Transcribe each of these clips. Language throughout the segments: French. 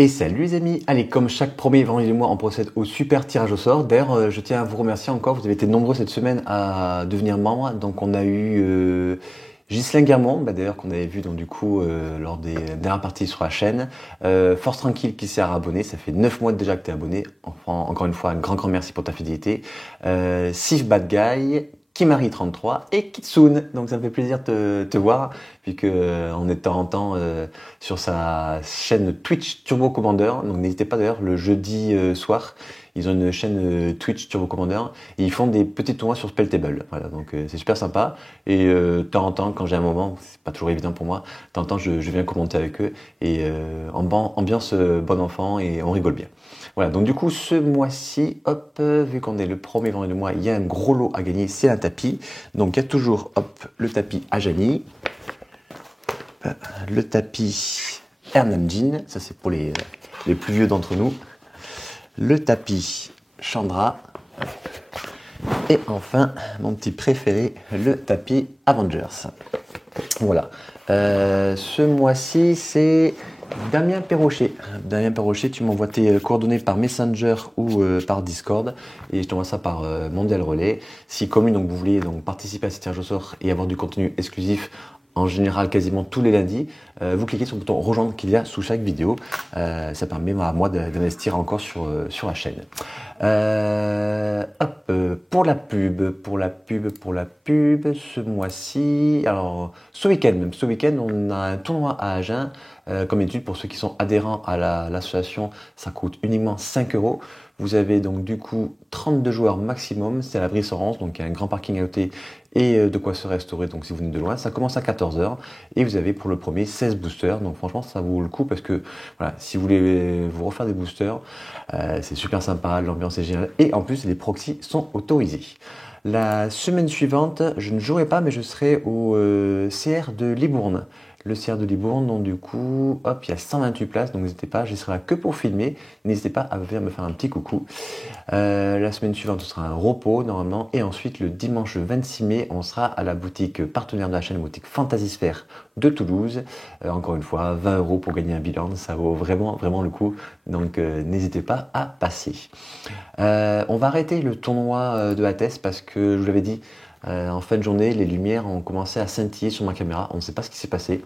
Et salut les amis, allez, comme chaque premier vendredi du mois, on procède au super tirage au sort. D'ailleurs, je tiens à vous remercier encore, vous avez été nombreux cette semaine à devenir membre. Donc on a eu Ghislain Guermont, d'ailleurs qu'on avait vu donc, du coup lors des dernières parties sur la chaîne. Force Tranquille qui s'est abonné, ça fait 9 mois déjà que tu es abonné. Enfin, encore une fois, un grand merci pour ta fidélité. Sif Bad Guy, Kimari33 et Kitsune. Donc ça me fait plaisir de te voir, puisque on est de temps en temps sur sa chaîne Twitch Turbo Commander. Donc n'hésitez pas d'ailleurs, le jeudi soir, ils ont une chaîne Twitch Turbo Commander et ils font des petits tournois sur Spelltable. Voilà, donc c'est super sympa. Et de temps en temps, quand j'ai un moment, c'est pas toujours évident pour moi, de temps en temps je viens commenter avec eux et ambiance bon enfant et on rigole bien. Voilà, donc du coup, ce mois-ci, hop, vu qu'on est le premier vendredi du mois, il y a un gros lot à gagner, c'est un tapis. Donc il y a toujours, hop, le tapis Ajani, le tapis Hernan Jean, ça c'est pour les plus vieux d'entre nous, le tapis Chandra, et enfin, mon petit préféré, le tapis Avengers. Voilà, ce mois-ci, c'est Damien Perrochet. Damien Perrochet, tu m'envoies tes coordonnées par Messenger ou par Discord et je t'envoie ça par Mondial Relais. Si comme donc vous voulez donc participer à ce tirage au sort et avoir du contenu exclusif, en général quasiment tous les lundis, vous cliquez sur le bouton rejoindre qu'il y a sous chaque vidéo. Ça permet à moi d'investir encore sur la chaîne. Pour la pub, ce mois-ci, alors ce week-end, on a un tournoi à Agen. Comme d'habitude, pour ceux qui sont adhérents à l'association, ça coûte uniquement 5 €. Vous avez donc du coup 32 joueurs maximum, c'est à la Brie-Sorance, donc il y a un grand parking à côté et de quoi se restaurer, donc si vous venez de loin, ça commence à 14 h et vous avez pour le premier 16 boosters, donc franchement ça vaut le coup parce que voilà, si vous voulez vous refaire des boosters, c'est super sympa, l'ambiance est géniale et en plus les proxys sont autorisés. La semaine suivante, je ne jouerai pas mais je serai au CR de Libourne. Le CR de Libourne, donc du coup, hop, il y a 128 places, donc n'hésitez pas, j'y serai là que pour filmer, n'hésitez pas à venir me faire un petit coucou. La semaine suivante, ce sera un repos normalement, et ensuite le dimanche 26 mai, on sera à la boutique partenaire de la chaîne, la boutique Fantasysphère de Toulouse. Encore une fois, 20 € pour gagner un bilan, ça vaut vraiment le coup, donc n'hésitez pas à passer. On va arrêter le tournoi de Hatès parce que je vous l'avais dit, en fin de journée, les lumières ont commencé à scintiller sur ma caméra. On ne sait pas ce qui s'est passé.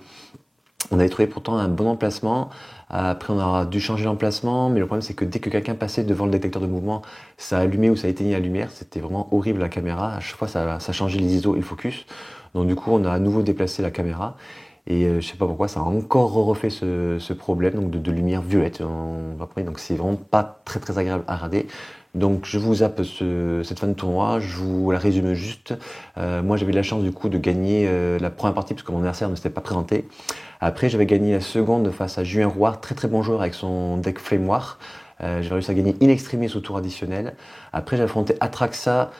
On avait trouvé pourtant un bon emplacement. Après, on a dû changer l'emplacement. Mais le problème, c'est que dès que quelqu'un passait devant le détecteur de mouvement, ça allumait ou ça éteignait la lumière. C'était vraiment horrible la caméra. À chaque fois, ça changeait les ISO et le focus. Donc du coup, on a à nouveau déplacé la caméra. Et je sais pas pourquoi, ça a encore refait ce problème donc de lumière violette. Donc c'est vraiment pas très agréable à regarder. Donc je vous zappe cette fin de tournoi, je vous la résume juste. Moi j'avais la chance du coup de gagner la première partie parce que mon adversaire ne s'était pas présenté. Après j'avais gagné la seconde face à Julien Rouard, très bon joueur avec son deck Flameoir. J'ai réussi à gagner in extremis au tour additionnel. Après j'ai affronté Atraxa.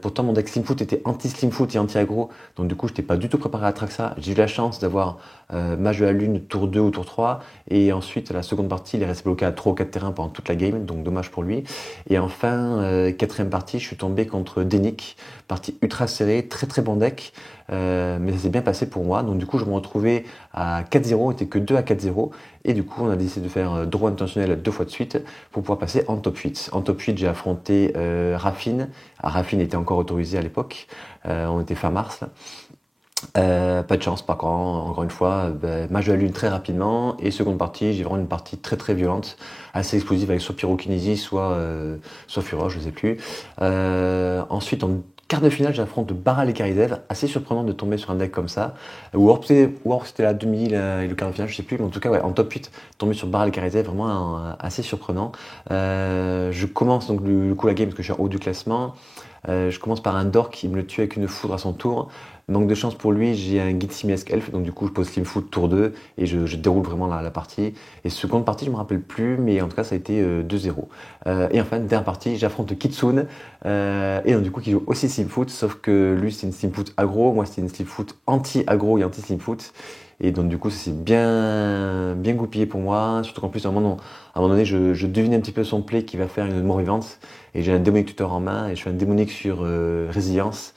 Pourtant mon deck Slimfoot était anti-Slimfoot et anti-aggro. Donc du coup je n'étais pas du tout préparé à Atraxa. J'ai eu la chance d'avoir Mage de la Lune tour 2 ou tour 3. Et ensuite la seconde partie il est resté bloqué à 3 ou 4 terrains pendant toute la game. Donc dommage pour lui. Et enfin quatrième partie je suis tombé contre Denick. Partie ultra serrée, très bon deck. Mais ça s'est bien passé pour moi. Donc du coup je me retrouvais à 4-0. Il n'était que 2 à 4-0. Et du coup on a décidé de faire draw intentionnel 2 fois de suite pour pouvoir passer en top 8. En top 8 j'ai affronté Raffine. Raffine était encore autorisé à l'époque, on était fin mars là. Pas de chance par contre, encore une fois, Mage de la Lune très rapidement, et seconde partie, j'ai vraiment une partie très violente, assez explosive avec soit pyrokinésie, soit fureur, je ne sais plus. Ensuite, en quart de finale, j'affronte Baral et Karizev, assez surprenant de tomber sur un deck comme ça, ou alors c'était la demi et le quart de finale, je sais plus, mais en tout cas, ouais, en top 8, tomber sur Baral et Karizev, vraiment assez surprenant. Je commence donc le coup la game parce que je suis en haut du classement. Je commence par un Dork, il me le tue avec une foudre à son tour. Manque de chance pour lui, j'ai un guide simiesque elfe, donc du coup je pose Slimfoot tour 2 et je déroule vraiment la partie. Et seconde partie, je me rappelle plus, mais en tout cas ça a été 2-0. Et enfin, dernière partie, j'affronte Kitsune, et donc du coup qui joue aussi Slimfoot, sauf que lui c'est une Slimfoot aggro, moi c'était une Slimfoot anti-aggro et anti-Slimfoot. Et donc du coup ça s'est bien goupillé pour moi, surtout qu'en plus à un moment donné je devine un petit peu son play qui va faire une mort vivante. Et j'ai un démonique tuteur en main et je fais un démonique sur résilience.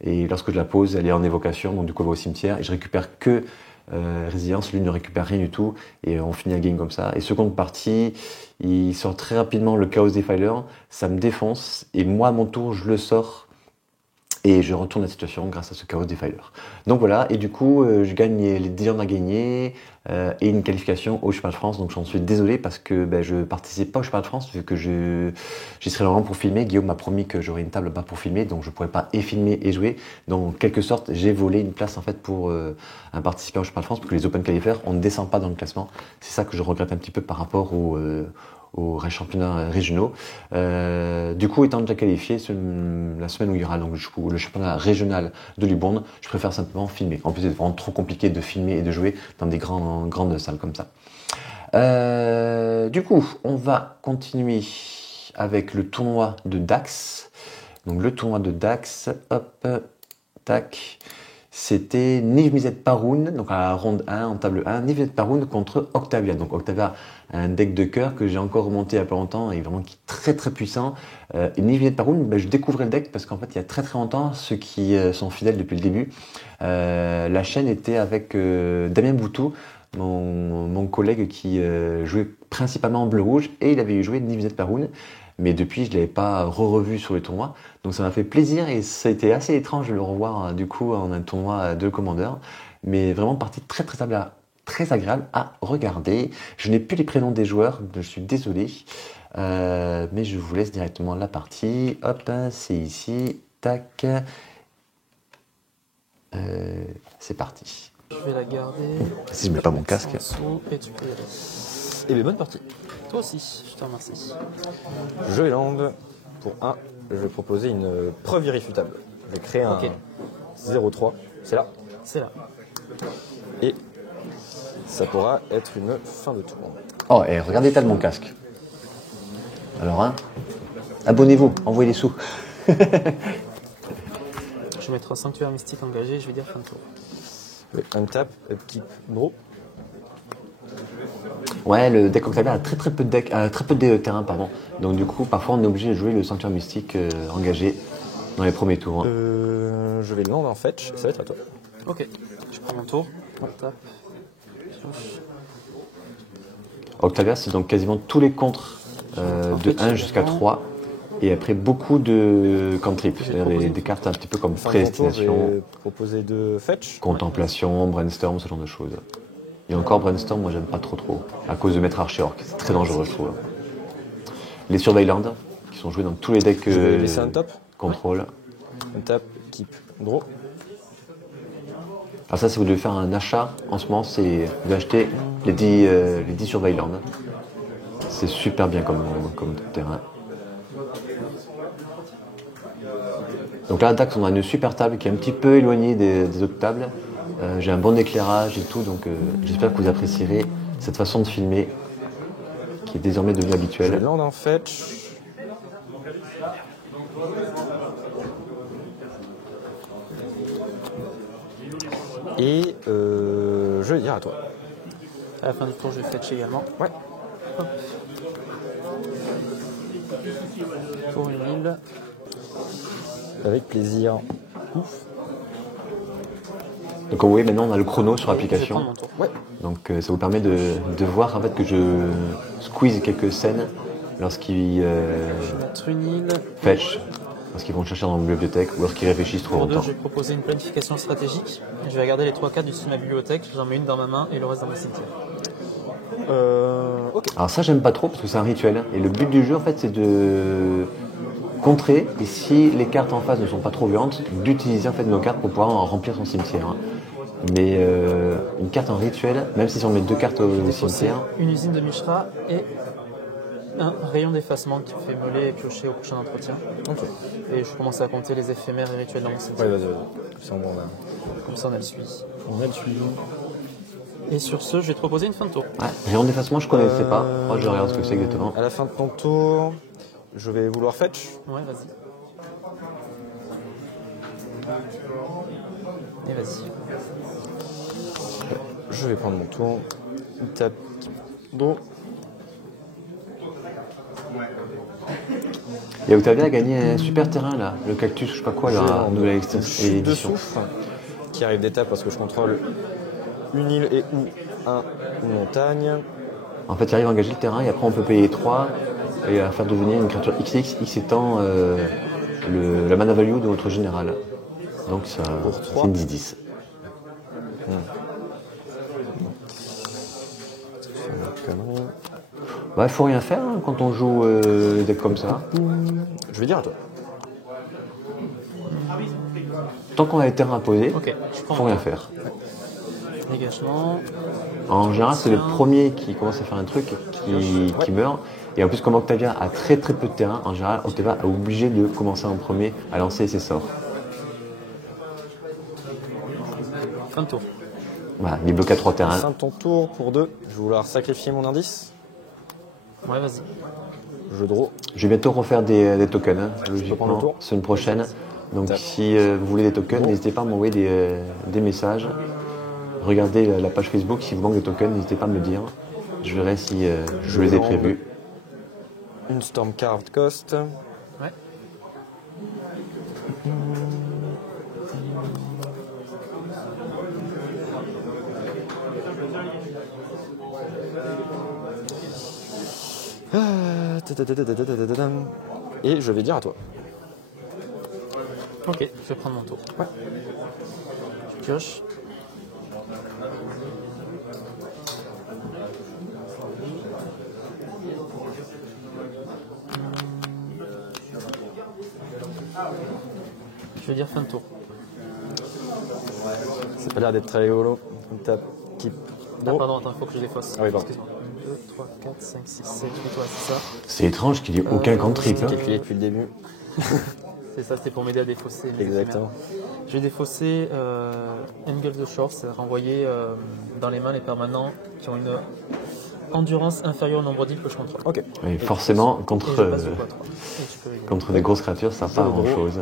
Et lorsque je la pose, elle est en évocation, donc du coup elle va au cimetière. Et je récupère que résilience, lui ne récupère rien du tout et on finit la game comme ça. Et seconde partie, il sort très rapidement le Chaos Defiler, ça me défonce et moi à mon tour je le sors et je retourne la situation grâce à ce Chaos Defiler. Donc voilà, et du coup je gagne les 10 ans à gagner et une qualification au Championnat de France. Donc j'en suis désolé parce que je participe pas au Championnat de France vu que j'y serai vraiment pour filmer. Guillaume m'a promis que j'aurais une table là-bas pour filmer, donc je pourrais pas et filmer et jouer. Donc en quelque sorte j'ai volé une place en fait pour un participant au Championnat de France parce que les Open Qualifiers on ne descend pas dans le classement. C'est ça que je regrette un petit peu par rapport aux championnats régionaux. Du coup, étant déjà qualifié, la semaine où il y aura donc, le championnat régional de Libourne, je préfère simplement filmer. En plus, c'est vraiment trop compliqué de filmer et de jouer dans des grandes salles comme ça. Du coup, on va continuer avec le tournoi de Dax. Donc le tournoi de Dax, hop, tac. C'était Nivmizet Paroun, donc à la ronde 1, en table 1, Nivmizet Paroun contre Octavia. Donc Octavia a un deck de cœur que j'ai encore remonté il y a pas longtemps et vraiment qui est très très puissant. Et Nivmizet Paroun, je découvrais le deck parce qu'en fait il y a très très longtemps, ceux qui sont fidèles depuis le début, la chaîne était avec Damien Boutou, mon collègue qui jouait principalement en bleu-rouge et il avait joué Nivmizet Paroun. Mais depuis, je ne l'avais pas revu sur les tournois. Donc ça m'a fait plaisir et ça a été assez étrange de le revoir du coup en un tournoi de commandeur. Mais vraiment partie très très agréable à regarder. Je n'ai plus les prénoms des joueurs, je suis désolé. Mais je vous laisse directement la partie. Hop, c'est ici. Tac. C'est parti. Je vais la garder. Si je mets pas mon casque. Et tu peux y aller. Et bien bonne partie. Toi aussi, je te remercie. Je vais land. Pour 1, je vais proposer une preuve irréfutable. Je vais créer un 0-3. C'est là. C'est là. Et ça pourra être une fin de tour. Oh, et regardez l'état de mon casque. Alors, abonnez-vous, envoyez des sous. Je vais mettre un sanctuaire mystique engagé, je vais dire fin de tour. Je vais untap, upkeep, draw. Ouais, le deck Octavia a très peu de terrain, pardon. Donc du coup, parfois on est obligé de jouer le sanctuaire mystique engagé dans les premiers tours. Je vais land en fetch, ça va être à toi. Ok, je prends mon tour. Hop, tap. Pioche. Octavia, c'est donc quasiment tous les contres de 1 jusqu'à 3. Et après beaucoup de cantrips, c'est-à-dire des cartes un petit peu comme prédestination, Je vais proposer de fetch. contemplation, brainstorm, ce genre de choses. Et encore brainstorm, moi j'aime pas trop, à cause de Maître Archer, c'est très dangereux je trouve. Les Surveillands, qui sont joués dans tous les decks Je vais laisser un top. contrôle. Untap, keep, draw. Alors ça, si vous devez faire un achat, en ce moment, c'est d'acheter les 10 Surveillands. C'est super bien comme terrain. Donc là, à Dax, on a une super table qui est un petit peu éloignée des autres tables. J'ai un bon éclairage et tout, donc j'espère que vous apprécierez cette façon de filmer qui est désormais devenue Je vais habituelle. land en fetch. Et je vais dire à toi. À la fin du tour, je vais fetch également. Ouais. Hop. Pour une île. Avec plaisir. Donc comme vous voyez, maintenant on a le chrono sur Je vais prendre l'application. mon tour. Ouais. Donc ça vous permet de voir en fait que je squeeze quelques scènes lorsqu'ils Je vais mettre une île. fetch, lorsqu'ils vont chercher dans la bibliothèque ou lorsqu'ils réfléchissent trop Pour deux, longtemps. je vais proposer une planification stratégique. Je vais regarder les 3 cartes du de ma bibliothèque. J'en mets une dans ma main et le reste dans mon cimetière. Ok. Alors ça j'aime pas trop parce que c'est un rituel. Et le but du jeu en fait c'est de contrer, et si les cartes en face ne sont pas trop violentes, d'utiliser en fait nos cartes pour pouvoir en remplir son cimetière. Mais une carte en rituel, même si on met 2 cartes au cimetière, Une usine de Mishra et un rayon d'effacement qui me fait meuler et piocher au prochain entretien. Ok. Et je commence à compter les éphémères et rituels dans mon cimetière. Ouais, vas-y. C'est bon, Comme ça, on a le suivi. on a le suivi. Et sur ce, je vais te proposer une fin de tour. ouais, rayon d'effacement je connaissais pas. Moi je regarde ce que c'est exactement. À la fin de ton tour, je vais vouloir fetch. Ouais, vas-y. Et vas-y. Je vais prendre mon tour. Tape. Draw. Et Octavia a gagné un super terrain là, le cactus, je sais pas quoi, la nouvelle Chute de édition. souffle qui arrive d'étape parce que je contrôle une île et ou une montagne. En fait, il arrive à engager le terrain et après on peut payer 3 et à faire devenir une créature XX, X étant la mana value de votre général. Donc ça, Pour c'est 3. une 10-10. Ouais, faut rien faire hein, quand on joue des decks comme ça. Je vais dire à toi. Tant qu'on a les terrains à poser, Ok, je prends faut mon rien tour. faire. Dégagement. En général, c'est le Tiens. premier qui commence à faire un truc qui meurt. Et en plus, comme Octavia a très très peu de terrain, en général, Octavia est obligé de commencer en premier à lancer ses sorts. Fin de tour. Voilà, il bloque à 3 terrains. Fin de ton tour pour 2. Je vais vouloir sacrifier mon indice. Ouais, vas-y. Je draw. Je vais bientôt refaire des tokens, hein, prendre le logiquement, tour. semaine prochaine. Donc Tac. si vous voulez des tokens, n'hésitez pas à m'envoyer des messages. Regardez la page Facebook, si vous manque des tokens, n'hésitez pas à me le dire. Je verrai si je les ai prévus. Une Storm Carved Cost. Ouais. Et je vais dire à toi. Ok, je vais prendre mon tour. Ouais. Je pioche. Je vais dire fin de tour. Ça pas l'air d'être très rigolo. Une tape qui. Ah, pardon, attends, il faut que je défausse. Ah oui, pardon. Excuse-moi. 1, 2, 3, 4, 5, 6, 7, 8, ouais, c'est ça. C'est étrange qu'il n'y ait aucun cantrip. Hein. Calculé depuis le début. C'est ça, c'était pour m'aider à défausser. mes Exactement. éphémères. Je vais défausser Engel the Shore, c'est renvoyer dans les mains les permanents qui ont une endurance inférieure au nombre d'îles que je contrôle. Ok. Et forcément, Et contre, je passe du coup à 3. Et tu peux y aller. contre des grosses créatures, ça n'a pas le gros. grand-chose.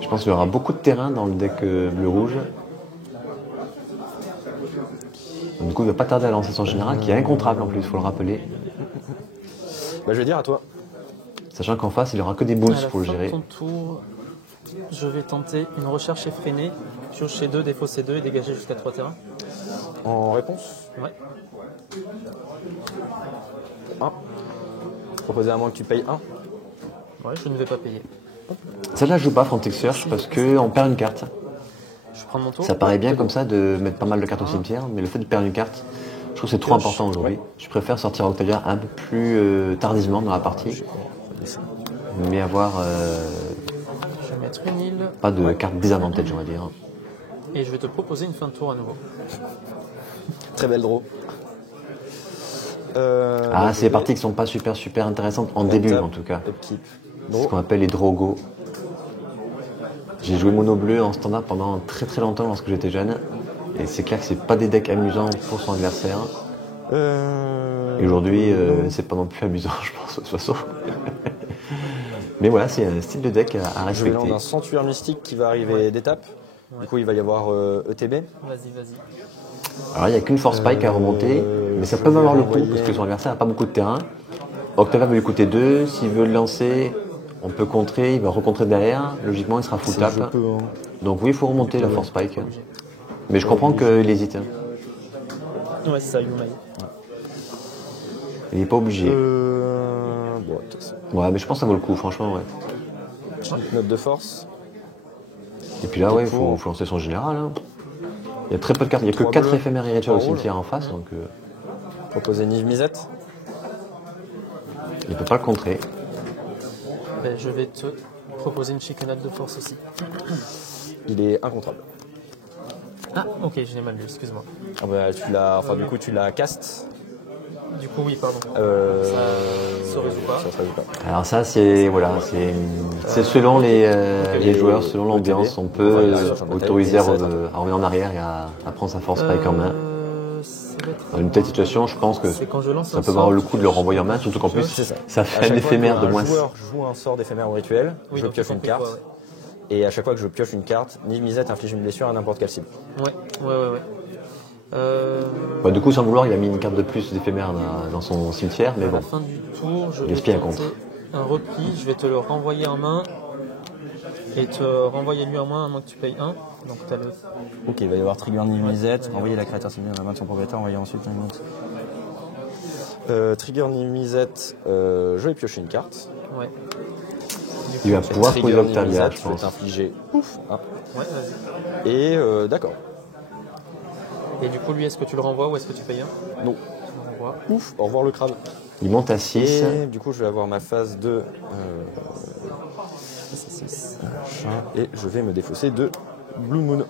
Je pense qu'il y aura beaucoup de terrain dans le deck bleu-rouge. Donc, du coup, il ne va pas tarder à lancer son général, qui est incontrable en plus, il faut le rappeler. Bah, je vais dire à toi. Sachant qu'en face, il n'y aura que des À boosts la pour le fin de gérer. ton tour, je vais tenter une recherche effrénée, piocher 2, défausser 2 et dégager jusqu'à 3 terrains. En réponse, Ouais. 1. Proposer à moi que tu payes 1. Ouais, je ne vais pas payer. Celle-là, je joue pas Frantic Search parce qu'on perd une carte. Je prends mon tour. Ça paraît bien comme ça de mettre pas mal de cartes au cimetière, mais le fait de perdre une carte, je trouve que c'est trop Pioche. important aujourd'hui. Je préfère sortir Octavia un peu plus tardivement dans la partie, mais avoir Je vais mettre une île pas de carte bizarre en tête, on va dire. et je vais te proposer une fin de tour à nouveau. Très belle draw. Ah, c'est des parties qui sont pas super intéressantes en début en tout cas. Upkeep. C'est ce qu'on appelle les Drogo. J'ai joué mono bleu en standard pendant très longtemps lorsque j'étais jeune. Et c'est clair que c'est pas des decks amusants pour son adversaire. Et aujourd'hui, c'est pas non plus amusant, je pense, de toute façon. Mais voilà, c'est un style de deck à Je vais respecter. lancer un sanctuaire mystique qui va arriver d'étape. Du coup, il va y avoir ETB. Vas-y. Alors il n'y a qu'une force spike à remonter, mais ça peut valoir le coup parce que son adversaire n'a pas beaucoup de terrain. Octavia va lui coûter 2, s'il veut le lancer, on peut contrer, il va recontrer derrière, logiquement il sera full tap. Donc oui, il faut remonter la force spike. Mais je comprends qu'il hésite. Hein. Ouais, c'est ça, Yumai. Il n'est pas obligé. Bon, Ouais, mais je pense que ça vaut le coup, franchement, ouais. petite note de force. Et puis là, ouais, il faut lancer son général. Hein. Il y a très peu de cartes, il n'y a que 4 éphémères irréductibles au cimetière en face, donc Proposer Niv Mizzet. il ne peut pas le contrer. Ben, je vais te proposer une chickenade de force aussi. Il est incontrable. Ah, ok, je l'ai mal lu, excuse-moi. Ah bah, tu l'as, enfin, du coup, tu la castes. Du coup, oui, pardon. Ça se résout pas. Ça se résout pas. Alors ça, c'est voilà, c'est selon les joueurs, selon l'ambiance, on peut autoriser à revenir en arrière et à prendre sa force spike en main. Dans une telle situation, je pense que C'est quand je lance ça un peut valoir sort, le coup de le renvoyer en main, surtout qu'en plus, C'est ça. ça À fait un chaque fois éphémère de qu'un moins. joueur joue un sort d'éphémère ou rituel, Oui, je donc pioche j'ai une compris carte. quoi, ouais. Et à chaque fois que je pioche une carte, Niv Mizzet inflige une blessure à n'importe quelle cible. Ouais. Bah, du coup, sans le vouloir, il a mis une carte de plus d'éphémère dans son cimetière, mais À bon. la fin du tour, je vais Gaspille un tenter contre. un repli, je vais te le renvoyer en main et te renvoyer lui en main à moins que tu payes 1. Donc tu as le. Ok, il va y avoir trigger Nimisette, envoyer la créature ciblée dans la main de son propriétaire, envoyer ensuite un autre. Trigger Nimisette, je vais piocher une carte. Ouais. Il va pouvoir Trigger poser Octavia, Nimisette, je je vais pense. t'infliger ouf, un. Ouais, vas-y. Et d'accord. Et du coup, lui, est-ce que tu le renvoies ou est-ce que tu payes 1? Non. Tu le renvoies. Ouf, au revoir le crabe. Il monte à 6. Et du coup, je vais avoir ma phase de. Et je vais me défausser de Blue Moon.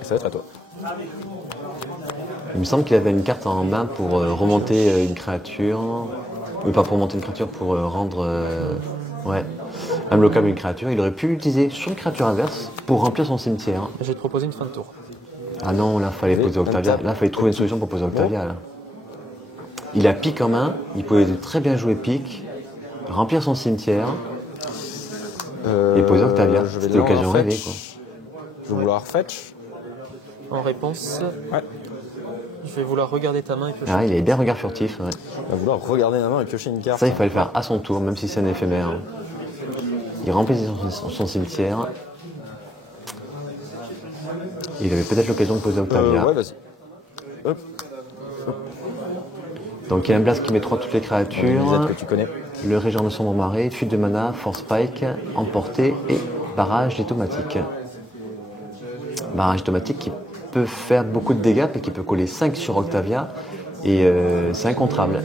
Et ça va être à toi. Il me semble qu'il avait une carte en main pour remonter une créature. Pas pour remonter une créature, pour rendre imbloquable une créature. Il aurait pu l'utiliser sur une créature inverse pour remplir son cimetière. Je vais te proposer une fin de tour. Ah non, là, fallait poser Octavia. Là, fallait trouver une solution pour poser Octavia. Là. Il a pique en main. Il pouvait très bien jouer pique, remplir son cimetière et poser Octavia. C'était l'occasion rêvée, quoi. Je vais vouloir fetch. En réponse, Ouais. je vais vouloir regarder ta main et piocher. Ah, il avait bien regard furtif. Ouais. Je vais vouloir regarder la main et piocher une carte. Ça, il fallait le faire à son tour, même si c'est un éphémère. Il remplissait son cimetière. Il avait peut-être l'occasion de poser Octavia. Ouais, vas-y. Hop. Donc il y a un blast qui met 3 toutes les créatures. Nimisette que tu connais. Le régent de sombre marée, fuite de mana, force spike, emporté et barrage automatique. Barrage automatique qui peut faire beaucoup de dégâts, et qui peut coller 5 sur Octavia. Et c'est incontrable.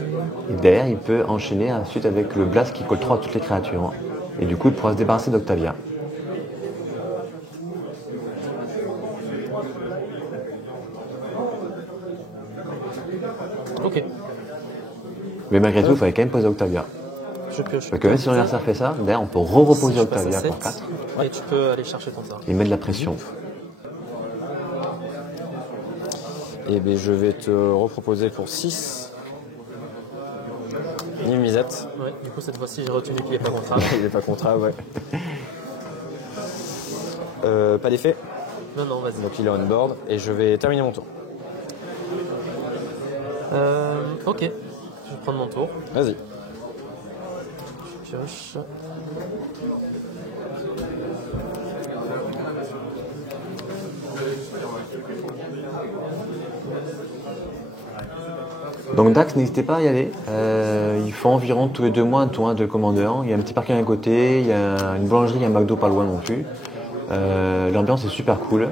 Et derrière, il peut enchaîner ensuite avec le blast qui colle 3 à toutes les créatures. Et du coup, il pourra se débarrasser d'Octavia. Ok, Mais malgré tout, il fallait quand même poser Octavia. je pioche. Parce que même si l'adversaire fait ça, derrière, on peut reposer Je passe à Octavia 7, pour 4 et tu peux aller chercher ton sort. et mettre de la pression. Et bien, je vais te reproposer pour 6. Nimisette. Ouais, du coup, cette fois-ci, j'ai retenu qu'il n'est pas contrat. Il n'est pas contrat, ouais. Pas d'effet. Non, non, vas-y. Donc il est on board. Et je vais terminer mon tour. Ok, je vais prendre mon tour. Vas-y. Je pioche. Donc Dax, n'hésitez pas à y aller. Ils font environ tous les 2 mois un tournoi de commandeur. Il y a un petit parking à côté, il y a une boulangerie, un McDo pas loin non plus. L'ambiance est super cool.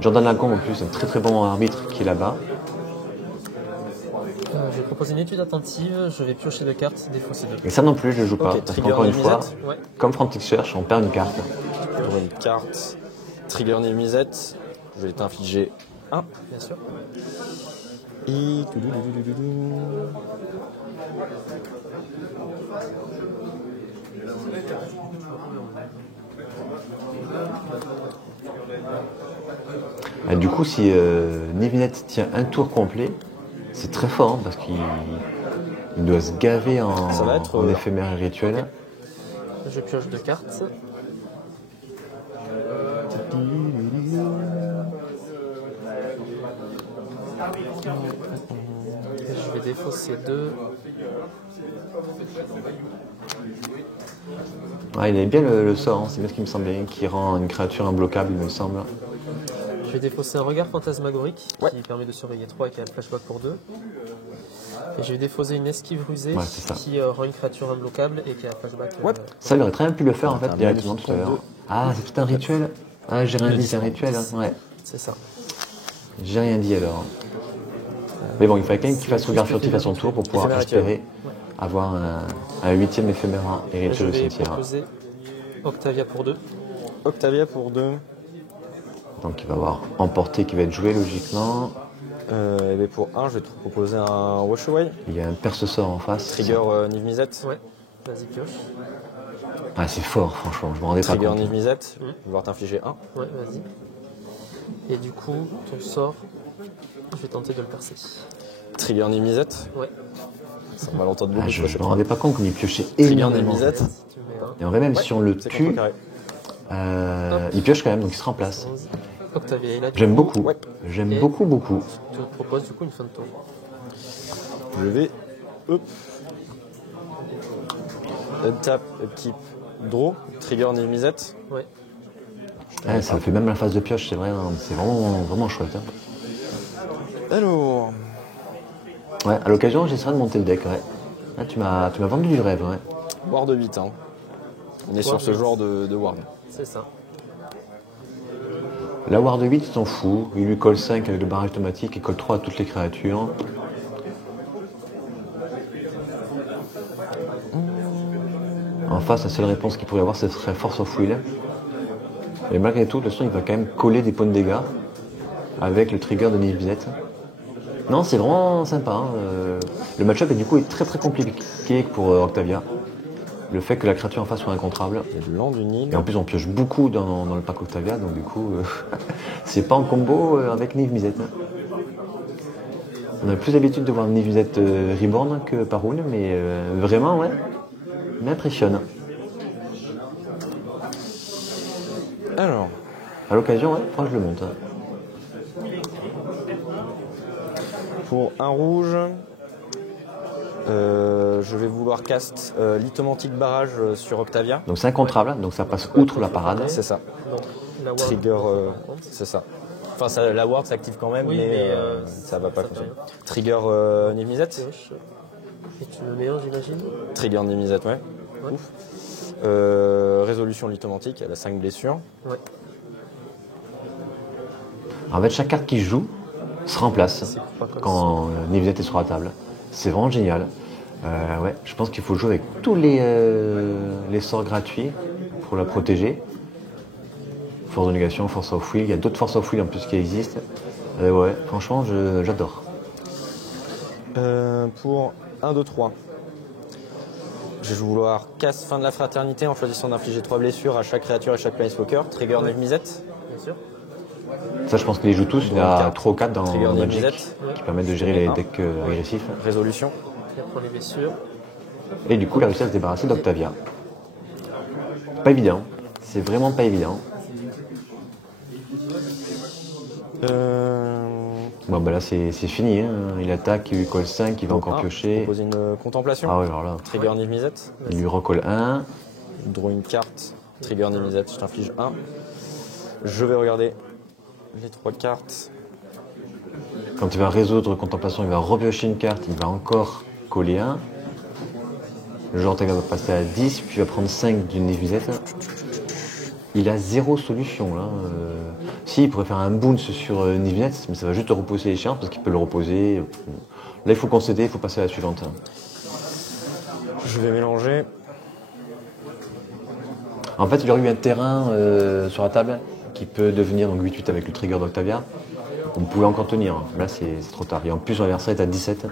Jordan Lacombe en plus, un très très bon arbitre qui est là-bas. Je vais proposer une étude attentive, je vais piocher 2 cartes, défausser 2. Et ça non plus, je le joue pas. Ok, Parce trigger qu'encore une fois, Nimisette. Ouais, comme Frantic Search, on perd une carte. Pour une carte. Trigger Nimisette. Je vais t'infliger 1. bien sûr. Et... Et du coup, si Nivinette tient un tour complet, c'est très fort hein, parce qu'il doit se gaver Ça va être, en éphémère et rituel. Je pioche 2 cartes. Je vais défausser 2. Ah, il avait bien le sort, hein, c'est bien ce qui me semblait, qui rend une créature imbloquable, il me semble. Je vais défausser un regard fantasmagorique Ouais. qui permet de surveiller 3 et qui a un flashback pour 2. Et je vais défausser une esquive rusée Ouais, c'est ça. qui rend une créature imbloquable et qui a un flashback. Ouais. Ça, il aurait très bien pu le faire en fait un directement magnifique tout à l'heure. combo. Ah, c'est tout un rituel. Ah, j'ai rien dit, c'est un rituel. Hein. Ouais, C'est ça. j'ai rien dit alors. Mais bon, il fallait quand même qu'il fasse regard furtif à son tour pour pouvoir Éphémère espérer avoir un 8e éphémère et Et je rituel au vais cimetière. proposer Octavia pour 2. Octavia pour 2. Donc il va avoir emporté qui va être joué logiquement. Et bien pour 1, je vais te proposer un Wash Away. Il y a un perce-sort en face. Trigger Niv-Mizzet. Ouais, vas-y, pioche. Ah, c'est fort, franchement, je me rendais pas Trigger compte. Niv-Mizzet. Je vais devoir t'infliger 1. Ouais, vas-y. Et du coup, ton sort, je vais tenter de le percer. Trigger Niv-Mizzet. Ouais, Ça va l'entendre beaucoup. Ah, je je me rendais pas compte qu'on y piochait Trigger énormément. Niv-Mizzet. si tu me mets un. Et en vrai, même Ouais, si on le c'est tue, contre carré. il pioche quand même, donc il se remplace. 11. Octavia est là. J'aime beaucoup. Ouais. J'aime Et- beaucoup, beaucoup. Je te propose du coup une fin de tour. Je vais. Hop. Untap, upkeep, draw, trigger ni misette. Ouais. Ouais, ça fait même la phase de pioche, c'est vrai. Hein. C'est vraiment, vraiment chouette. Hein. Alors. Ouais, à l'occasion, j'essaierai de monter le deck. Ouais. Ah, tu m'as vendu du rêve. Ouais. Ward 8. Hein. On est sur Ward ce 8. genre de Ward. C'est ça. La Ward 8, il s'en fout. Il lui colle 5 avec le barrage automatique. Il colle 3 à toutes les créatures. En face, la seule réponse qu'il pourrait avoir, ce serait Force of Will. Et malgré tout, de toute façon, il va quand même coller des points de dégâts avec le trigger de Nilbizet. Non, c'est vraiment sympa. Hein. Le match-up, du coup, est très très compliqué pour Octavia. Le fait que la créature en face soit incontrable. Et le land du Nil. Et en plus, on pioche beaucoup dans le pack Octavia, donc du coup, c'est pas en combo avec Nilbizet. On a plus l'habitude de voir Nilbizet Reborn que Parul, mais vraiment, ouais, m'impressionne. Alors. À l'occasion, ouais, faudra que je le monte. Hein. Pour un rouge, je vais vouloir cast Lithomantic Barrage sur Octavia. Donc c'est incontrable, donc ça passe outre la parade. C'est ça. Donc, la Ward, Trigger, par contre. c'est ça. Enfin, la ward s'active quand même, Oui, mais, mais, ça va pas ça consommer. fait rien. Trigger Nimisette. Pioche. Et tu le mets, j'imagine. Trigger Nimisette, ouais. Ouais. Résolution lithomantique, elle a 5 blessures. Ouais. En fait, chaque carte qui joue se remplace C'est pas comme quand Nilbizet est sur la table. C'est vraiment génial. Ouais, je pense qu'il faut jouer avec tous les sorts gratuits pour la protéger. Force de négation, Force of Will, il y a d'autres Force of Will en plus qui existent. Ouais, franchement, j'adore. Pour 1, 2, 3. Je vais vouloir casse fin de la fraternité en choisissant d'infliger 3 blessures à chaque créature et chaque planeswalker. Trigger Nimisette. Bien sûr. Ça, je pense qu'ils les jouent tous. Il y a 3 ou 4 dans Trigger Magic Nimisette. qui permettent de gérer les decks agressifs. Résolution. Et après les blessures. Et du coup, il a réussi à se débarrasser d'Octavia. Pas évident. C'est vraiment pas évident. Bon, bah là, c'est fini. Hein. Il attaque, il lui colle 5, il va encore piocher. Proposer une contemplation. Ah ouais, alors là, Trigger Nimisette. il lui recolle 1. Draw une carte. Trigger Nimisette, je t'inflige 1. Je vais regarder les 3 cartes. Quand il va résoudre contemplation, il va repiocher une carte, il va encore coller 1. Le joueur va passer à 10, puis il va prendre 5 d'une Nilbizet. Il a 0 solution là. Si, il pourrait faire un bounce sur Nilbizet, mais ça va juste repousser l'échéance parce qu'il peut le reposer. Là, il faut concéder, il faut passer à la suivante. Je vais mélanger. En fait, il y aurait eu un terrain sur la table qui peut devenir donc 8-8 avec le trigger d'Octavia. On pouvait encore tenir. Là, c'est trop tard. Et en plus, l'adversaire est à 17.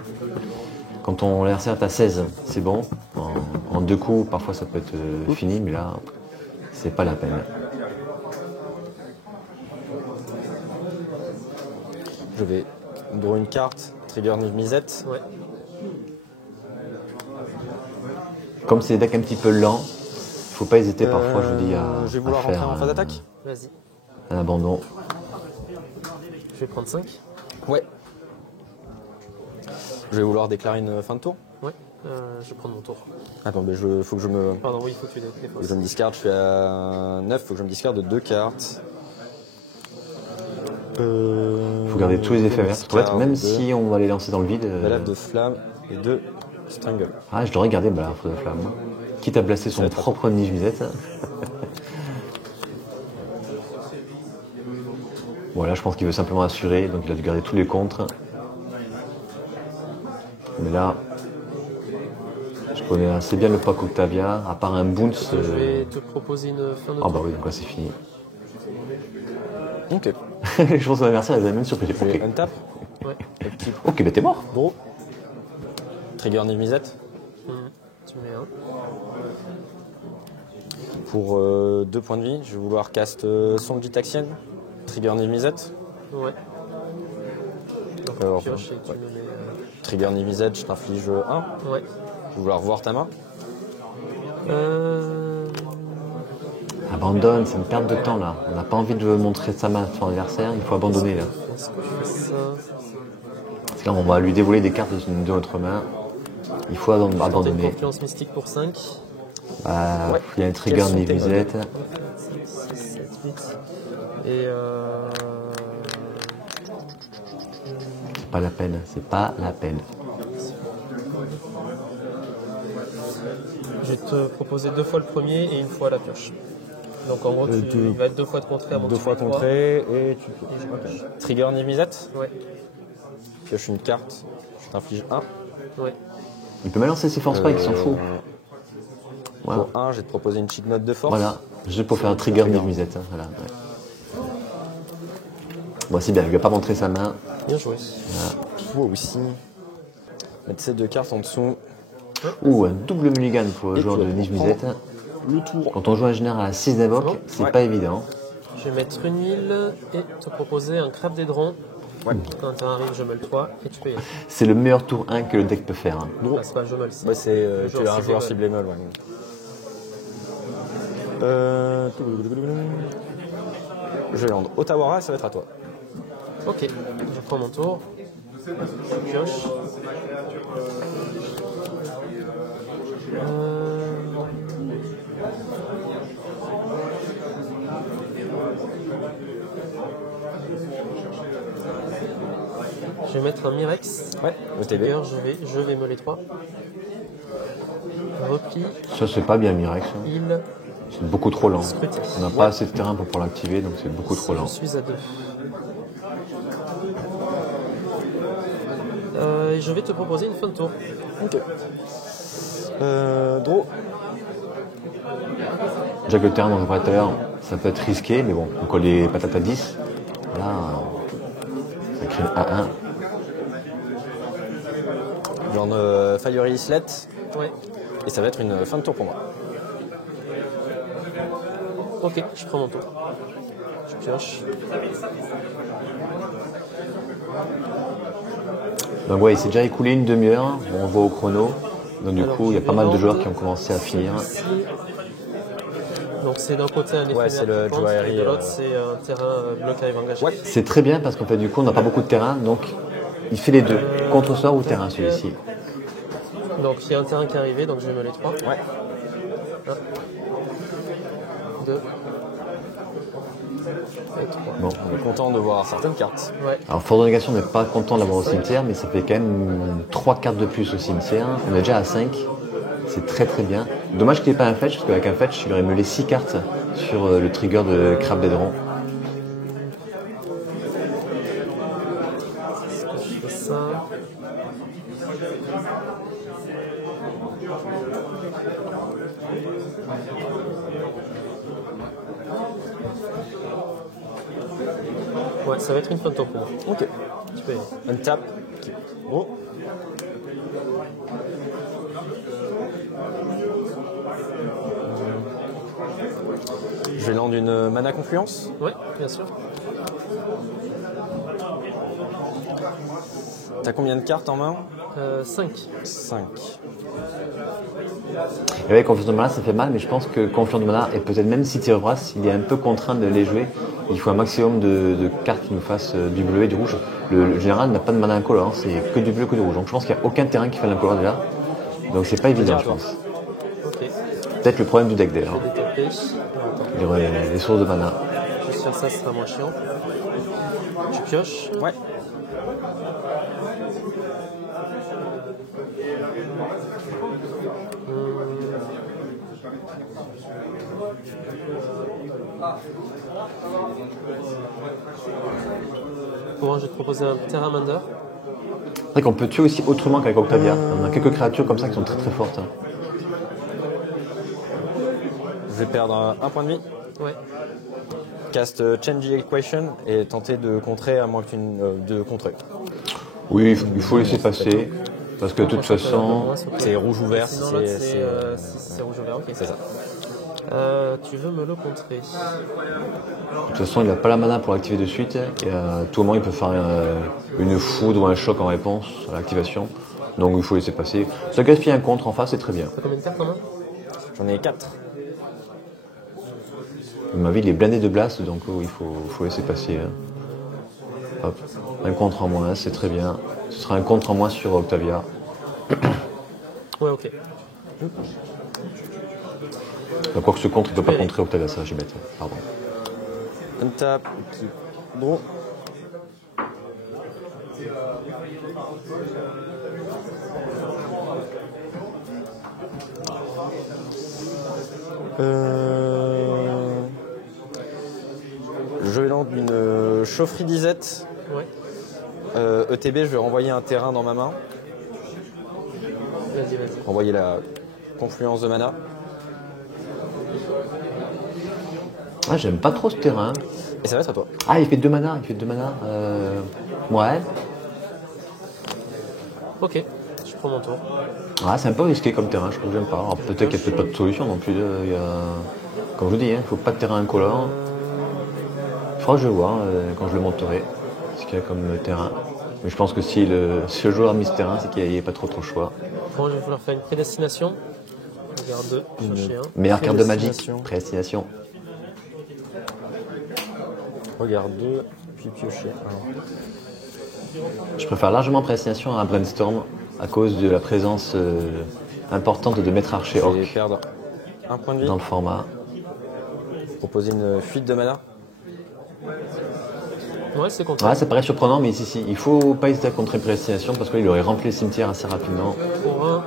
Quand l'adversaire est à 16, c'est bon. En 2 coups, parfois, ça peut être fini, mais là, c'est pas la peine. Je vais draw une carte. Trigger Nimisette. Ouais. Comme c'est des decks un petit peu lents, faut pas hésiter parfois, je vous dis, Je vais à vouloir rentrer faire en phase d'attaque. Vas-y. un abandon. Je vais prendre 5. Ouais. Je vais vouloir déclarer une fin de tour. Ouais. Je vais prendre mon tour. Attends, mais faut que je me. Pardon, oui, il faut que tu les Faut que fausses. je me discarde, je suis à 9, faut que je me discarde de 2 cartes. Faut garder tous les effets verts. Pour être, même si on va les lancer dans le vide. Balade de flamme et 2 strangle. Ah, je devrais garder Balafre de flamme. Quitte à placer son propre Nilbizet. Voilà, je pense qu'il veut simplement assurer, donc il a dû garder tous les contres. Mais là, je connais assez bien le pack Octavia, à part un bounce. Je vais te proposer une fin de Ah tour. bah oui, donc là c'est fini. Ok. Je pense que l'adversaire, elle avait même surpris. Je vais Ok, untap. Ouais. ok, bah t'es mort. Draw. Trigger Nimisette. Tu mets un. Pour 2 points de vie, je vais vouloir cast Song Gitaxienne. Trigger Nimisette. Ouais. Alors, Pioche et tu ouais. me mets. Trigger Nimisette, je t'inflige 1. Je vais vouloir voir ta main. Euh... Ah Abandonne, c'est une perte de temps là. On n'a pas envie de montrer sa main à son adversaire, il faut abandonner là. Est-ce que je fais ça? Parce que là, on va lui dévoiler des cartes de notre main. Il faut Tenter une abandonner. confluence mystique pour 5. Bah, Ouais. il y a un trigger Quels sont de tes visette. 6, 7, 8. Et C'est pas la peine, c'est pas la peine. je vais te proposer 2 fois le premier et une fois la pioche. Donc en gros, il va être 2 fois de contrée à mon 2 fois tour. contré et tu Et je Ok. pioche. Trigger Niv-Mizzet. Ouais, Pioche une carte. Je t'inflige 1. ouais. Il peut balancer ses force spikes, il s'en fout. Voilà. Pour 1, je vais te proposer une petite note de force. Voilà, juste pour faire un trigger de musette. Hein. Voilà, ouais. Bon, c'est bien, il va pas montrer sa main. Bien joué. Toi aussi. Mettre ces 2 cartes en dessous. Ouh, un double mulligan pour le Et joueur tu de vas Niche prendre Musette. Le tour. Quand on joue un général à 6 d'invoque, c'est Ouais. pas évident. Je vais mettre une île et te proposer un crabe d'édron. Ouais. Quand tu arrives, je me le 3 et tu peux y aller. C'est le meilleur tour 1 que le deck peut faire. Hein. Enfin, c'est pas je me le Bah, c'est Le tu es un joueur ciblé, ciblé ouais. Je vais land Ottawara, ça va être à toi. Ok, je prends mon tour. Je pioche. Je vais mettre un Mirex. Ouais, ETB. D'ailleurs, je vais me les 3. Repli, Ça, c'est pas bien, Mirex. Hein. île, C'est beaucoup trop lent. scruté. On n'a pas assez de terrain pour pouvoir l'activer, donc c'est beaucoup trop Je lent. suis à 2. Et je vais te proposer une fin de tour. Ok. Draw. Déjà que le terrain dont je parlais tout à l'heure, ça peut être risqué, mais bon, on colle les patates à 10. Là, ça crée un 1. Genre Fiery Islet. Ouais. Et ça va être une fin de tour pour moi. Ok, je prends mon tour. Je pioche. Donc ouais, il s'est déjà écoulé une demi-heure, bon, on voit au chrono. Donc du Alors, coup, il y a je pas vais mal de rendre joueurs qui ont commencé à finir. celui-ci. Donc c'est d'un côté un effet Ouais, c'est vert le qui compte, joaillerie, et de l'autre c'est un terrain bloc arrive engagé. Ouais. C'est très bien parce qu'en fait du coup, on n'a pas beaucoup de terrain, donc il fait les deux. Contre-sort ou terrain celui-ci. Donc il y a un terrain qui est arrivé, donc je vais me les 3. Ouais. 2 et 3. Bon. On est content de voir certaines cartes. Ouais. Alors Fort de Négation n'est pas content d'avoir au cimetière, mais ça fait quand même 3 cartes de plus au cimetière. On est déjà à 5. C'est très très bien. Dommage qu'il n'y ait pas un fetch, parce qu'avec un fetch, il aurait meulé 6 cartes sur le trigger de Crabe d'Edron. Est-ce que je fais ça? Ouais, ça va être une fin de tour pour moi. Ok. Tu peux y aller. Untap. Draw. Je vais land une mana confluence. Ouais, bien sûr. T'as combien de cartes en main 5. 5. Et avec Confiance de Mana, ça fait mal, mais je pense que Confiance de Mana, et peut-être même si Brass, il est un peu contraint de les jouer. Il faut un maximum de cartes qui nous fassent du bleu et du rouge. Le général n'a pas de mana incolore, hein, c'est que du bleu, que du rouge. Donc je pense qu'il n'y a aucun terrain qui fait l'incolore déjà. Donc c'est pas évident, je pense. Ok. Peut-être le problème du deck Je d'ailleurs. vais détaper. Les sources de mana. Je suis sûr que ça sera moins chiant. Tu pioches. Ouais. Pour un, je vais te proposer un Terramander. C'est vrai qu'on peut tuer aussi autrement qu'avec Octavia. On a quelques créatures comme ça qui sont très très fortes. Je vais perdre un point de vie. Ouais. Cast Change Equation et tenter de contrer à moins que tu de contrer. Oui, il faut laisser passer. Parce que de toute façon, C'est rouge ou vert si Sinon, là, c'est. c'est rouge ou vert, ok. C'est ça. Tu veux me le contrer? de toute façon, il n'a pas la mana pour l'activer de suite. Et à tout moment, il peut faire une foudre ou un choc en réponse à l'activation. Donc il faut laisser passer. Ça gaspille un contre en face, c'est très bien. T'as combien de cartes en main? J'en ai 4. Ma ville est blindée de blast, donc il faut laisser passer. Hein. Hop. Un contre en moins, c'est très bien. Ce sera un contre en moins sur Octavia. Ouais, ok. Quoi que ce contre, il ne peut pas Allez. contrer Octavia, ça, j'ai bête. Pardon. Untap, qui draw. Je vais lancer une chaufferie disette. Ouais. ETB, je vais renvoyer un terrain dans ma main. Vas-y. Renvoyer la confluence de mana. Ah, j'aime pas trop ce terrain. Et ça va être à toi. Ah, il fait 2 mana. Ouais. Ok, je prends mon tour. Ah, c'est un peu risqué comme terrain, je trouve que j'aime pas. Alors peut-être qu'il n'y a peut-être pas de solution non plus. Comme je vous dis, il ne faut pas de terrain incolore. Il faudra que je vois quand je le monterai ce qu'il y a comme terrain. Mais je pense que si le joueur a mis ce terrain, c'est qu'il n'y a pas trop de choix. Bon, je vais vouloir faire une prédestination. Regarde 2, chercher un. Meilleure carte de Magic, Prédestination. prédestination. Regarde 2, puis piocher 1. Je préfère largement prédestination à Brainstorm à cause de la présence importante de Maître Archer Je Orc vais perdre un point de vie. dans le format. Proposer une fuite de mana. Ouais, c'est content. Ouais, ça paraît surprenant, mais si, il faut pas hésiter à contrer prédestination parce qu'il aurait rempli le cimetière assez rapidement. Pour 1,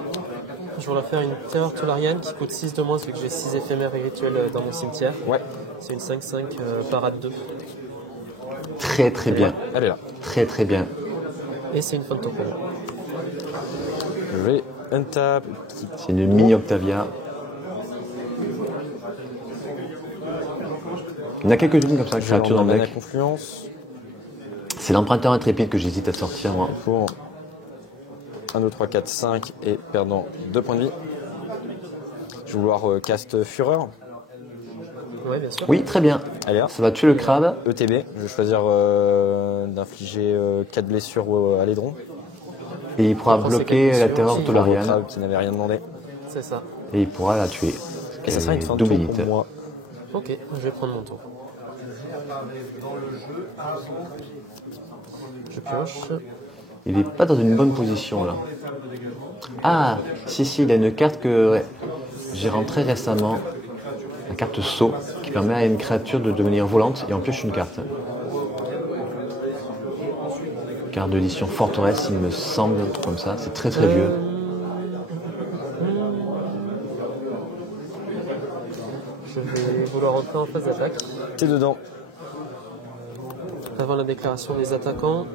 je vais vouloir faire une terreur Tolarian qui coûte 6 de moins, vu que j'ai 6 éphémères et rituels dans mon cimetière. Ouais, C'est une 5-5 parade 2. Très très bien, elle est là. très très bien. Et c'est une fin de tour pour moi. Je vais untap. C'est une mini Octavia. Il y en a quelques-unes comme ça, créatures dans le mana deck. confluence. C'est l'emprunteur intrépide que j'hésite à sortir moi. Pour 1, 2, 3, 4, 5 et perdant 2 points de vie. Je vais vouloir cast Fureur. Ouais, bien sûr. Oui, très bien. Allez là. Ça va tuer le crabe. ETB. Je vais choisir d'infliger 4 blessures à l'aidron. Et il pourra Je pense que bloquer c'est la quelque terreur chose. Tolarian. Crabe qui n'avait rien demandé. C'est ça. Et il pourra la tuer. Et ça sera une fin de double tour hit. pour moi. Ok, je vais prendre mon tour. Je pioche. Il est pas dans une bonne position là. Ah, si, il a une carte que ouais, j'ai rentrée récemment. La carte saut qui permet à une créature de devenir volante et en pioche une carte. Carte de l'édition Forteresse, il me semble, un truc comme ça. C'est très très vieux. Je vais vouloir entrer en phase d'attaque. T'es dedans. Avant la déclaration des attaquants,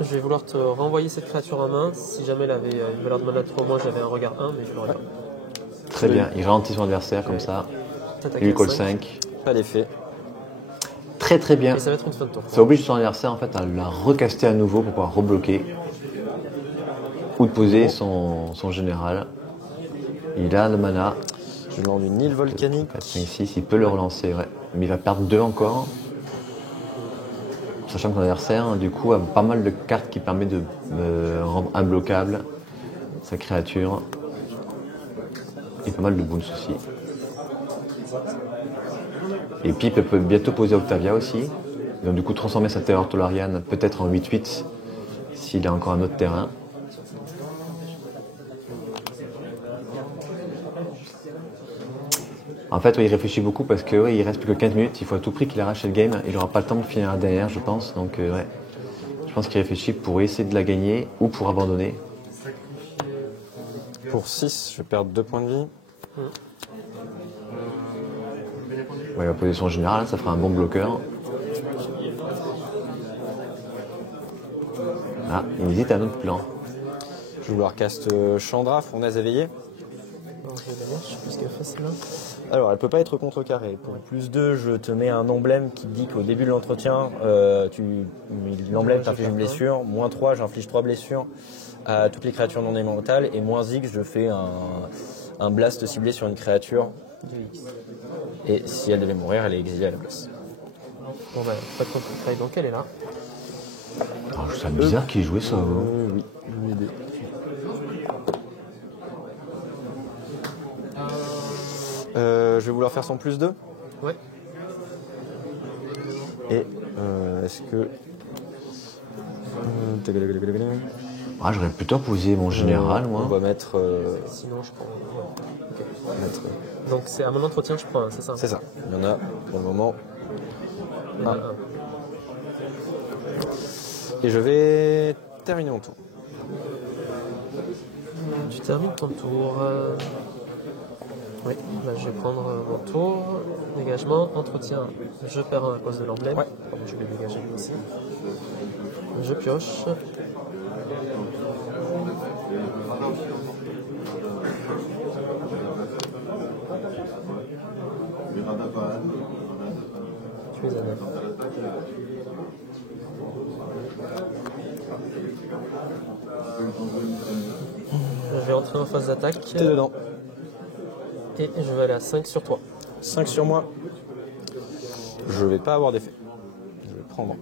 je vais vouloir te renvoyer cette créature en main. Si jamais elle avait une valeur de mana 3, moi j'avais un regard 1, mais je l'aurais pas. Très bien. Il ralentit son adversaire comme ça. T'attaques Il lui à colle 5. 5. Pas d'effet. Très très bien. Et ça va être une fin de tour. Ça oblige son adversaire en fait à la recaster à nouveau pour pouvoir rebloquer. Ou de poser son général. Il a le mana. Je lui demande une île volcanique. 4, 5, 6, il peut le relancer, ouais. Mais il va perdre 2 encore. Sachant que son adversaire, du coup, a pas mal de cartes qui permettent de rendre imbloquable sa créature. Et pas mal de boons aussi. Et Pipe peut bientôt poser Octavia aussi. Donc du coup transformer sa terreur Tolarian peut-être en 8-8 s'il a encore un autre terrain. En fait, ouais, il réfléchit beaucoup parce que ouais, il reste plus que 15 minutes. Il faut à tout prix qu'il arrache le game. Il n'aura pas le temps de finir derrière, je pense. Donc, ouais. Je pense qu'il réfléchit pour essayer de la gagner ou pour abandonner. Pour 6, je vais perdre 2 points de vie. Ouais, il va poser son général, ça fera un bon bloqueur. Ah, il hésite à un autre plan. Je vais vouloir cast Chandra, fournaise éveillée. Alors, je vais la voir, je sais plus ce qu'elle fait celle-là. Alors, elle peut pas être contrecarrée. Pour plus 2, je te mets un emblème qui dit qu'au début de l'entretien, l'emblème t'inflige une blessure. Moins 3, j'inflige 3 blessures à toutes les créatures non élémentales. Et moins X, je fais un blast ciblé sur une créature. Et si elle devait mourir, elle est exilée à la place. Bon, bah, pas de contre-travail, donc elle est là. Alors, je trouve ça bizarre qu'il ait joué ça. Oui, je vais m'aider. je vais vouloir faire son plus 2. Ouais. Et est-ce que... Ah, j'aurais plutôt posé mon général, On moi. va mettre... Sinon, je prends. Ouais. Ok. mettre- Donc, c'est à mon entretien, je prends un, c'est ça? C'est ça. Il y en a pour le moment. Il y en a Ah. un. Et je vais terminer mon tour. Tu termines ton tour. Oui, là, je vais prendre mon tour. Dégagement, entretien. Je perds un à cause de l'emblème. Ouais. Pardon, je vais dégager lui aussi. Je pioche. Tu es à 9. Je vais entrer en phase d'attaque T'es dedans. et je vais aller à 5 sur toi. 5 sur moi. Je vais pas avoir d'effet. Je vais prendre.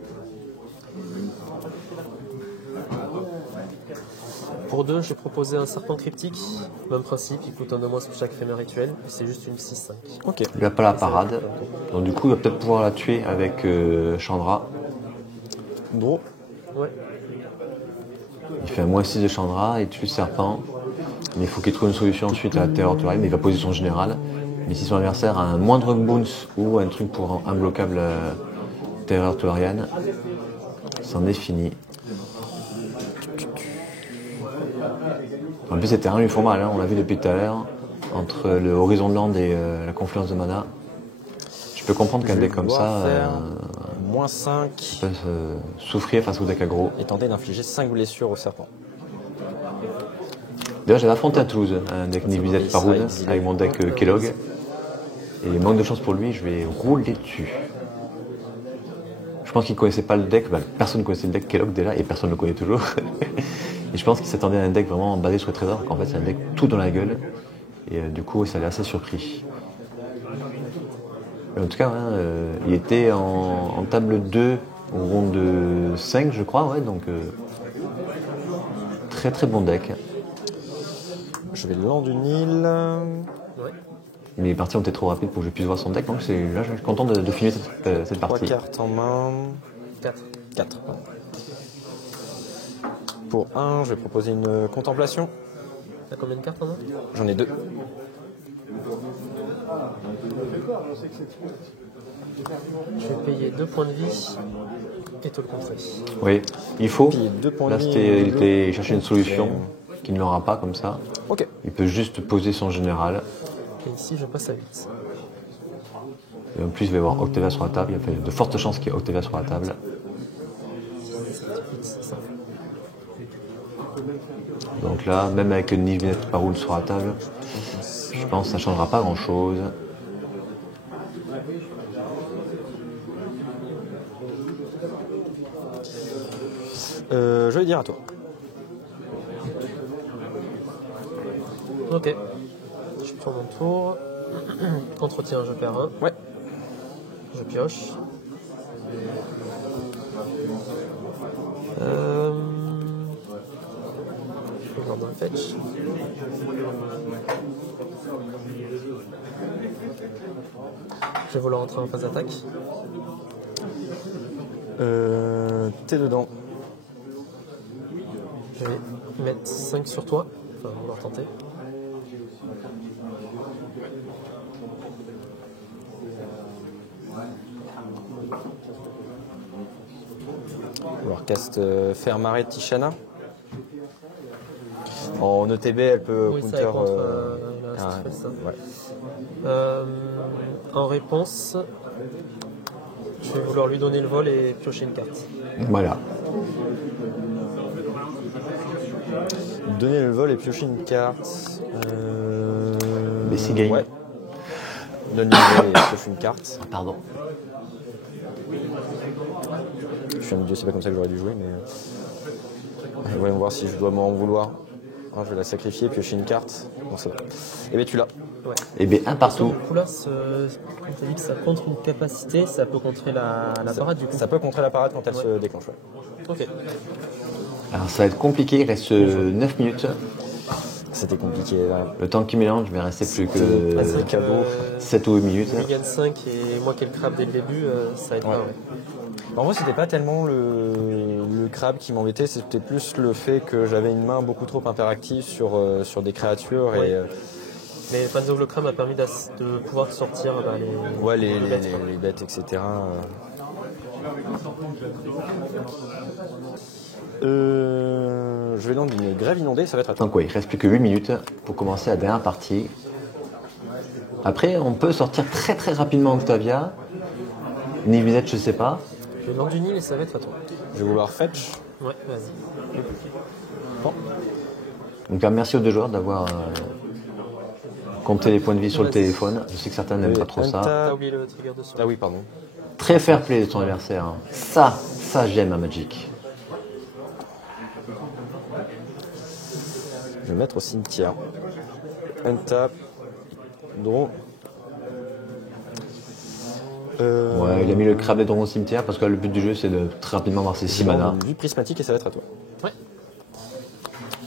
Pour 2, j'ai proposé un serpent cryptique. Même principe, il coûte un de moins pour chaque éphémère rituel. C'est juste une 6-5. Ok. Il n'a pas la parade. Donc du coup, il va peut-être pouvoir la tuer avec Chandra. Draw. Ouais. Il fait un moins 6 de Chandra, il tue le serpent. Mais il faut qu'il trouve une solution ensuite à la terreur tolérienne. Il va poser son général. Mais si son adversaire a un moindre bounce ou un truc pour imbloquable terreur tolérienne, c'en est fini. En plus, ces terrains lui font mal, hein. On l'a vu depuis tout à l'heure. Entre le Horizon de Land et la confluence de mana. Je peux comprendre qu'un deck comme ça Moins 5. peut souffrir face au deck aggro. Et tenter d'infliger 5 blessures au serpent. D'ailleurs, j'avais affronté à Toulouse un deck Nivisette Ça, Paroud il avec mon deck Kellogg. Et manque de chance pour lui, je vais rouler dessus. Je pense qu'il ne connaissait pas le deck, personne ne connaissait le deck Kellogg déjà, et personne ne le connaît toujours. Et je pense qu'il s'attendait à un deck vraiment basé sur le trésor, alors qu'en fait c'est un deck tout dans la gueule. Et du coup, ça l'a assez surpris. En tout cas, hein, il était en table 2 au round de 5, je crois, ouais, donc très très bon deck. Je vais land du Nil. Ouais. Mais les parties ont été trop rapides pour que je puisse voir son deck, donc là je suis content de finir cette 3 partie. cartes en main. 4. 4. Pour 1, je vais proposer une contemplation. T'as combien de cartes en main? J'en ai 2. Je vais payer 2 points de vie et te le contrer. Oui, il faut. Puis 2 points Là, de vie. il était chercher une solution qu'il ne l'aura pas comme ça. Ok. Il peut juste poser son général. Et ici, je passe à 8. Et en plus, il va y avoir Octavia sur la table. Il y a de fortes chances qu'il y ait Octavia sur la table. C'est ça. Donc là, même avec une Nivinette Paroul sur la table, je pense que ça ne changera pas grand-chose. Je vais dire à toi. Ok. Je prends mon tour. Entretien, je perds 1. Ouais. Je pioche. Je regarde un fetch. Je vais vouloir entrer en phase d'attaque. T'es dedans. Je vais mettre 5 sur toi. Enfin, vouloir tenter. Alors, cast Fermaré Tishana. En ETB, elle peut Oui, ça counter. est contre la ah, stress, ça. ouais. En réponse, je vais vouloir lui donner le vol et piocher une carte. Voilà. Donner le vol et piocher une carte. Mais c'est game. Ouais. Donne le vol et pioche une carte. Pardon. Je suis un idiot, c'est pas comme ça que j'aurais dû jouer, mais. Voyons voir si je dois m'en vouloir. Ah, je vais la sacrifier, piocher une carte. Bon, ça va. Et bien, tu l'as. Ouais. Et bien, un partout. Du coup là, quand tu dis que ça contre une capacité, ça peut contrer la parade du coup. Ça peut contrer la parade quand elle Ouais. se déclenche. Ouais. Ok. Alors, ça va être compliqué. Il reste 9 minutes. C'était compliqué là. Le temps qui mélange, il m'est resté plus C'est que cadeau. 7 ou 8 minutes. Lui gagne 5 et moi qui ai le crabe dès le début, ça aide pas. Ouais. En vrai, c'était pas tellement le crabe qui m'embêtait, c'était plus le fait que j'avais une main beaucoup trop interactive sur des créatures. Ouais. Et Mais Panzer le crabe m'a permis de pouvoir sortir les bêtes, quoi. les bêtes, etc. Je vais lancer une grève inondée, ça va être à toi. Donc ouais, il reste plus que 8 minutes pour commencer la dernière partie. Après, on peut sortir très très rapidement Octavia. Nivisette, je sais pas. Je lance du Nil et ça va être à toi. Je vais vouloir fetch. Ouais, vas-y. Bon. Donc merci aux deux joueurs d'avoir compté les points de vie sur le téléphone. Je sais que certains n'aiment pas trop ça. T'as oublié le trigger de sauve. Ah oui, pardon. Très fair play de ton adversaire. Hein. Ça j'aime à Magic. Je vais mettre au cimetière. Untap. Draw. Ouais, il a mis le crabe des dragons au cimetière parce que le but du jeu c'est de très rapidement avoir ses 6 mana Vue prismatique et ça va être à toi. Ouais.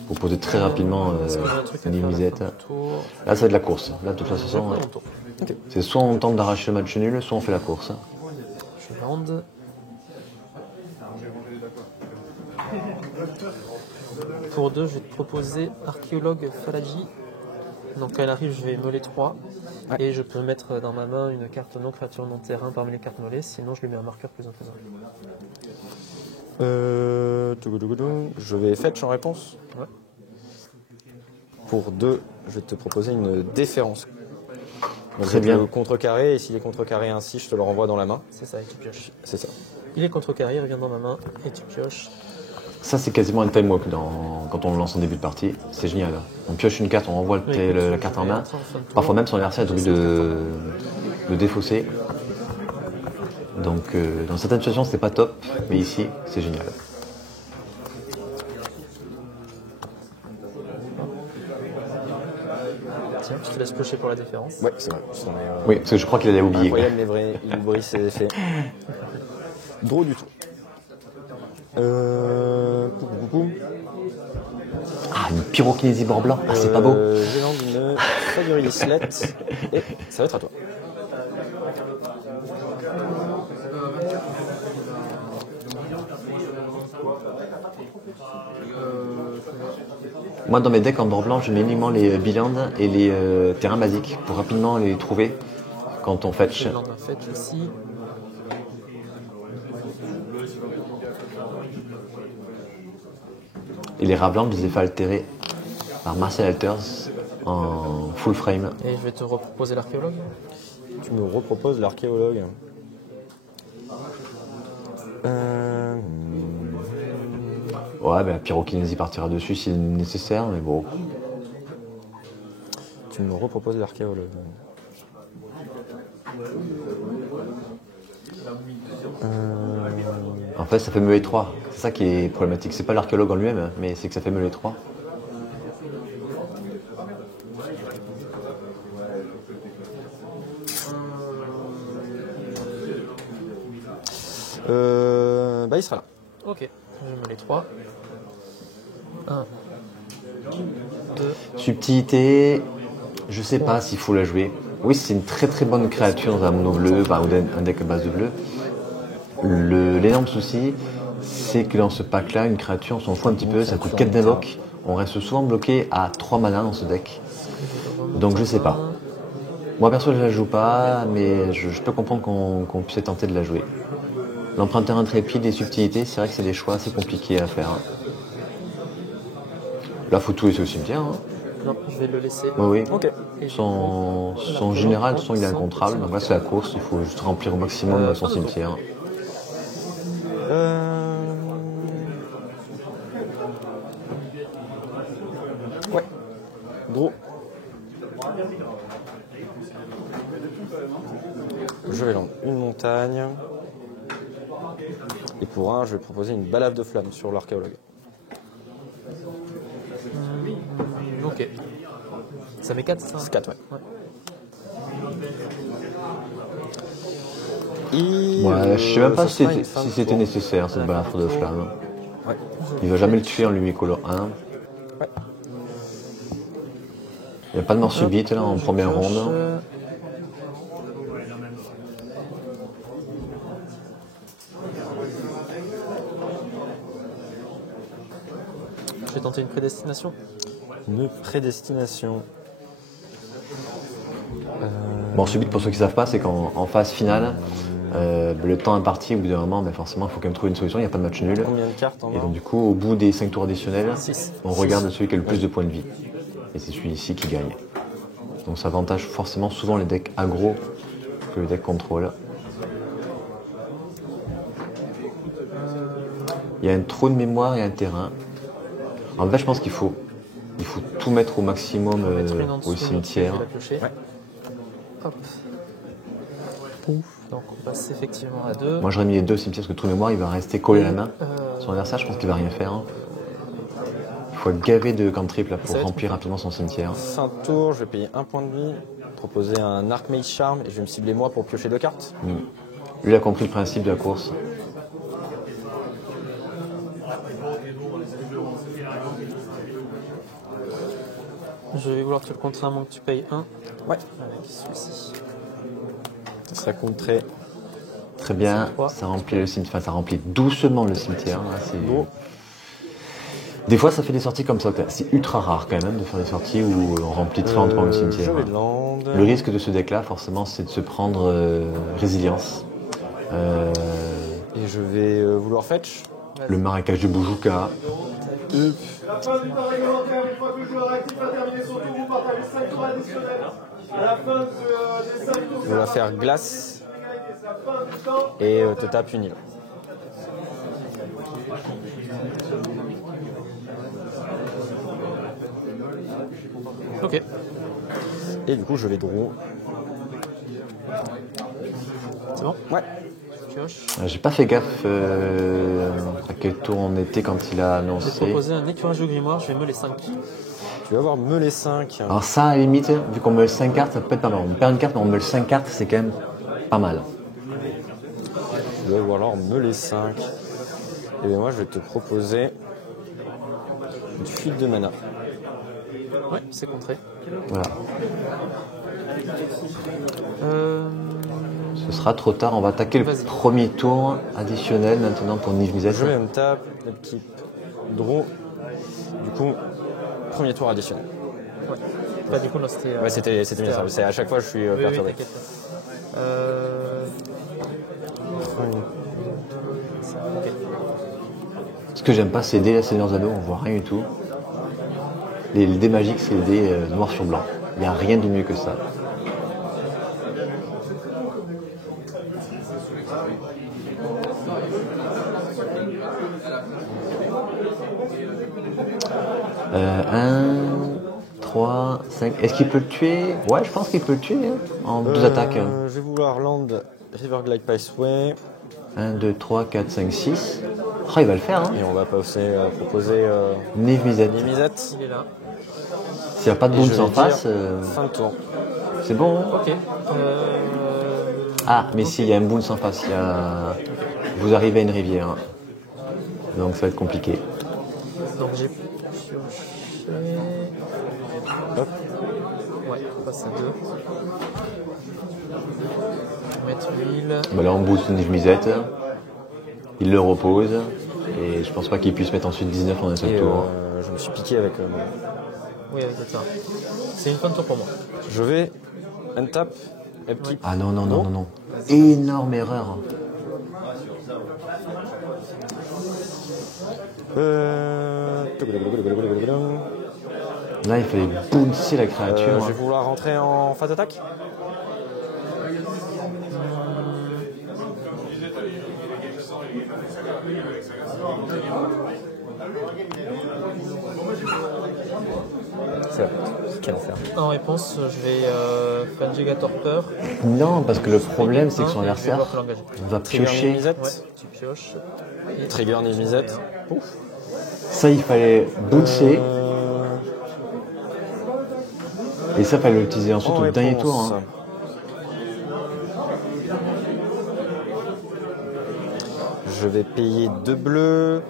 pour poser très rapidement Est-ce que j'ai un truc à faire Nivisette. là, pour le tour Là, ça va être la course. Là, de toute Je façon, prends mon tour. Ok. c'est soit on tente d'arracher le match nul, soit on fait la course. Je lande. Pour 2, je vais te proposer Archéologue Falaji. Donc quand elle arrive, je vais meuler 3. Ouais. Et je peux mettre dans ma main une carte non créature non terrain parmi les cartes meulées. Sinon, je lui mets un marqueur plus imposant. Je vais fetch en réponse. Ouais. Pour 2, je vais te proposer une déférence. Donc Très bien. Le contrecarré, et s'il est contrecarré ainsi, je te le renvoie dans la main. C'est ça, et tu pioches. C'est ça. Il est contrecarré, il revient dans ma main et tu pioches. Ça, c'est quasiment un time walk quand on le lance en début de partie. C'est génial. On pioche une carte, on renvoie Oui, la carte en main. en fin de tour. Parfois même, son adversaire est obligé de défausser. Donc, dans certaines situations, c'était pas top, mais ici, c'est génial. Tiens, je te laisse piocher pour la différence. Ouais, c'est vrai. Oui, parce que je crois qu'il allait oublier. Incroyable, mais vrai. Il brise ses effets. Draw du tout. Ah, une pyrokinésie bord blanc. Ah, c'est pas beau. Je lance une Fabulous Slet et ça va être à toi. Moi, dans mes decks en bord blanc, je mets uniquement les Bilands et les terrains basiques pour rapidement les trouver quand on fetch. Je lande un fetch aussi. Et les rats blancs, je les ai fait altérer par Martial Alters en full frame. Et je vais te reproposer l'archéologue. Tu me reproposes l'archéologue. Ouais, la pyrokinésie partira dessus si nécessaire, mais bon. Tu me reproposes l'archéologue. En fait, ça fait meuler 3. C'est ça qui est problématique. C'est pas l'archéologue en lui-même, mais c'est que ça fait meuler 3. Bah, il sera là. Ok, je mets les 3. 1, 2, Subtilité, je sais pas s'il faut la jouer. Oui, c'est une très très bonne créature dans un mono bleu, ou un deck à base de bleu. L'énorme souci, c'est que dans ce pack-là, une créature, on s'en fout un petit peu, ça coûte 4 d'invoque. On reste souvent bloqué à 3 mana dans ce deck. Donc je sais pas. Moi perso, je la joue pas, mais je peux comprendre qu'on puisse tenter de la jouer. L'emprunteur intrépide et subtilité, c'est vrai que c'est des choix assez compliqués à faire. Là, faut tout laisser au cimetière. Hein. non, je vais le laisser. Oui, oui. Ok. Et Son général, il est incontrable. Donc là, c'est la course. Il faut juste remplir au maximum son cimetière. Ouais. Draw. Je vais lancer une montagne. Et pour 1, je vais proposer une balafre de flamme sur l'archéologue. Ok. Ça met 4, ça C'est 4, ouais. Ouais. Et Ouais, je sais même pas ce si sera une c'était fin de si c'était tour. nécessaire, cette balafre de flamme. Ouais. Il va jamais le tuer en lui color 1. Il n'y a pas de mort subite là en Je première pioche. ronde. Je vais tenter une prédestination. Une prédestination. Mort subite, pour ceux qui ne savent pas, c'est qu'en phase finale, le temps imparti, au bout d'un moment, forcément, il faut quand même trouver une solution. Il n'y a pas de match nul. Combien de cartes en Et main? donc, du coup, au bout des 5 tours additionnels, Six. on regarde celui qui a le plus de points de vie. Et c'est celui-ci qui gagne. Donc, ça avantage forcément souvent les decks aggro que les decks contrôle. Il y a un trou de mémoire et un terrain. En fait, je pense qu'il faut tout mettre au maximum Mettre une en dessous, au une au-dessus, cimetière. je vais la piocher. Ouais. Hop. Donc on passe effectivement à 2. Moi, j'aurais mis les 2 au cimetière parce que trou de mémoire, il va rester collé à la main. Euh, Son adversaire, je pense qu'il va rien faire. Hein. Il faut être gavé de cantrip là, Ça pour va être remplir rapidement son cimetière. Fin de tour, je vais payer 1 point de vie, proposer un Archmage Charm et je vais me cibler moi pour piocher 2 cartes. Lui, il a compris le principe de la course. Je vais vouloir te le contrer à moins que tu payes 1 Ouais. avec celui-ci. Ça compterait. Très bien, C'est 3. ça remplit le cimetière, enfin, ça remplit doucement le cimetière. Là, c'est Beau. Des fois, ça fait des sorties comme ça. C'est ultra rare quand même de faire des sorties où on remplit très lentement le Je cimetière. vais land. Le risque de ce deck-là, forcément, c'est de se prendre résilience. Et je vais vouloir fetch. Le marécage de Bujuka. La fin du temps réglementaire, une fois que le joueur actif a terminé son tour, vous partagez 5 tours additionnels. À la fin des 5 tours, On va faire glace c'est la fin du temps. et te tape une île. Ok. Et du coup, je vais draw. C'est bon. Ouais. Pioche. J'ai pas fait gaffe à quel tour on était quand il a Je vais annoncé. proposer un écurage de grimoire, je vais me les 5. Tu vas avoir meulé 5. Alors ça, à la limite, vu qu'on meule 5 cartes, ça peut être pas mal. On perd une carte, mais on meule 5 cartes, c'est quand même pas mal. Tu vas avoir meulé 5. Et bien moi, je vais te proposer une fuite de mana. Ouais, c'est contré. Voilà. Euh, Ce sera trop tard, on va attaquer le Vas-y. premier tour additionnel maintenant pour Niv Mizzet. Je vais me tape, l'équipe draw. Du coup, premier tour additionnel. ouais. Bah, du coup, non, c'était. Ouais, c'était bien ça. C'est à chaque fois, je suis Oui, oui, perturbé. t'inquiète pas. Ok. Ce que j'aime pas, c'est les dés, Seigneur Zano, on voit rien du tout. Les dés magiques, c'est les dés noir sur blanc. Il n'y a rien de mieux que ça. Un, 3, 5. Est-ce qu'il peut le tuer? Ouais, je pense qu'il peut le tuer hein, en 2 attaques. Je vais vouloir land Riverglide Paceway 1, 2, 3, 4, 5, 6. Oh, il va le faire. Hein. et on va proposer Niv Mizzet. Limizette. Il est là. S'il n'y a pas de Et bounce je vais en dire face, fin de tour. c'est bon. Hein. Ok. Ah, mais s'il y a un bounce en face, vous arrivez à une rivière. Hein. Donc ça va être compliqué. Donc j'ai pioché. Hop. Ouais, on passe à 2. Mettre l'huile. Bah là, on booste Niv Mizzet. Il le repose. Et je pense pas qu'il puisse mettre ensuite 19 en un seul Et tour. je me suis piqué avec Oui, avec le terrain. C'est une fin de tour pour moi. Je vais untap Upkeep. Ah non, non, non, non, non. Énorme erreur. Là, il fallait bouncer la créature. Je hein. vais vouloir rentrer en phase d'attaque. C'est vrai. Quel enfer. En réponse, je vais Fangiga Torpeur. Non, parce que le problème, c'est que son Et je vais adversaire voir que l'engager. va Trigger piocher. Limizette. Ouais, tu pioches. Et Trigger Limizette. Pouf. Ça, il fallait bouncer. Et ça, il fallait l'utiliser ensuite au dernier tour. Hein. Je vais payer 2 bleus.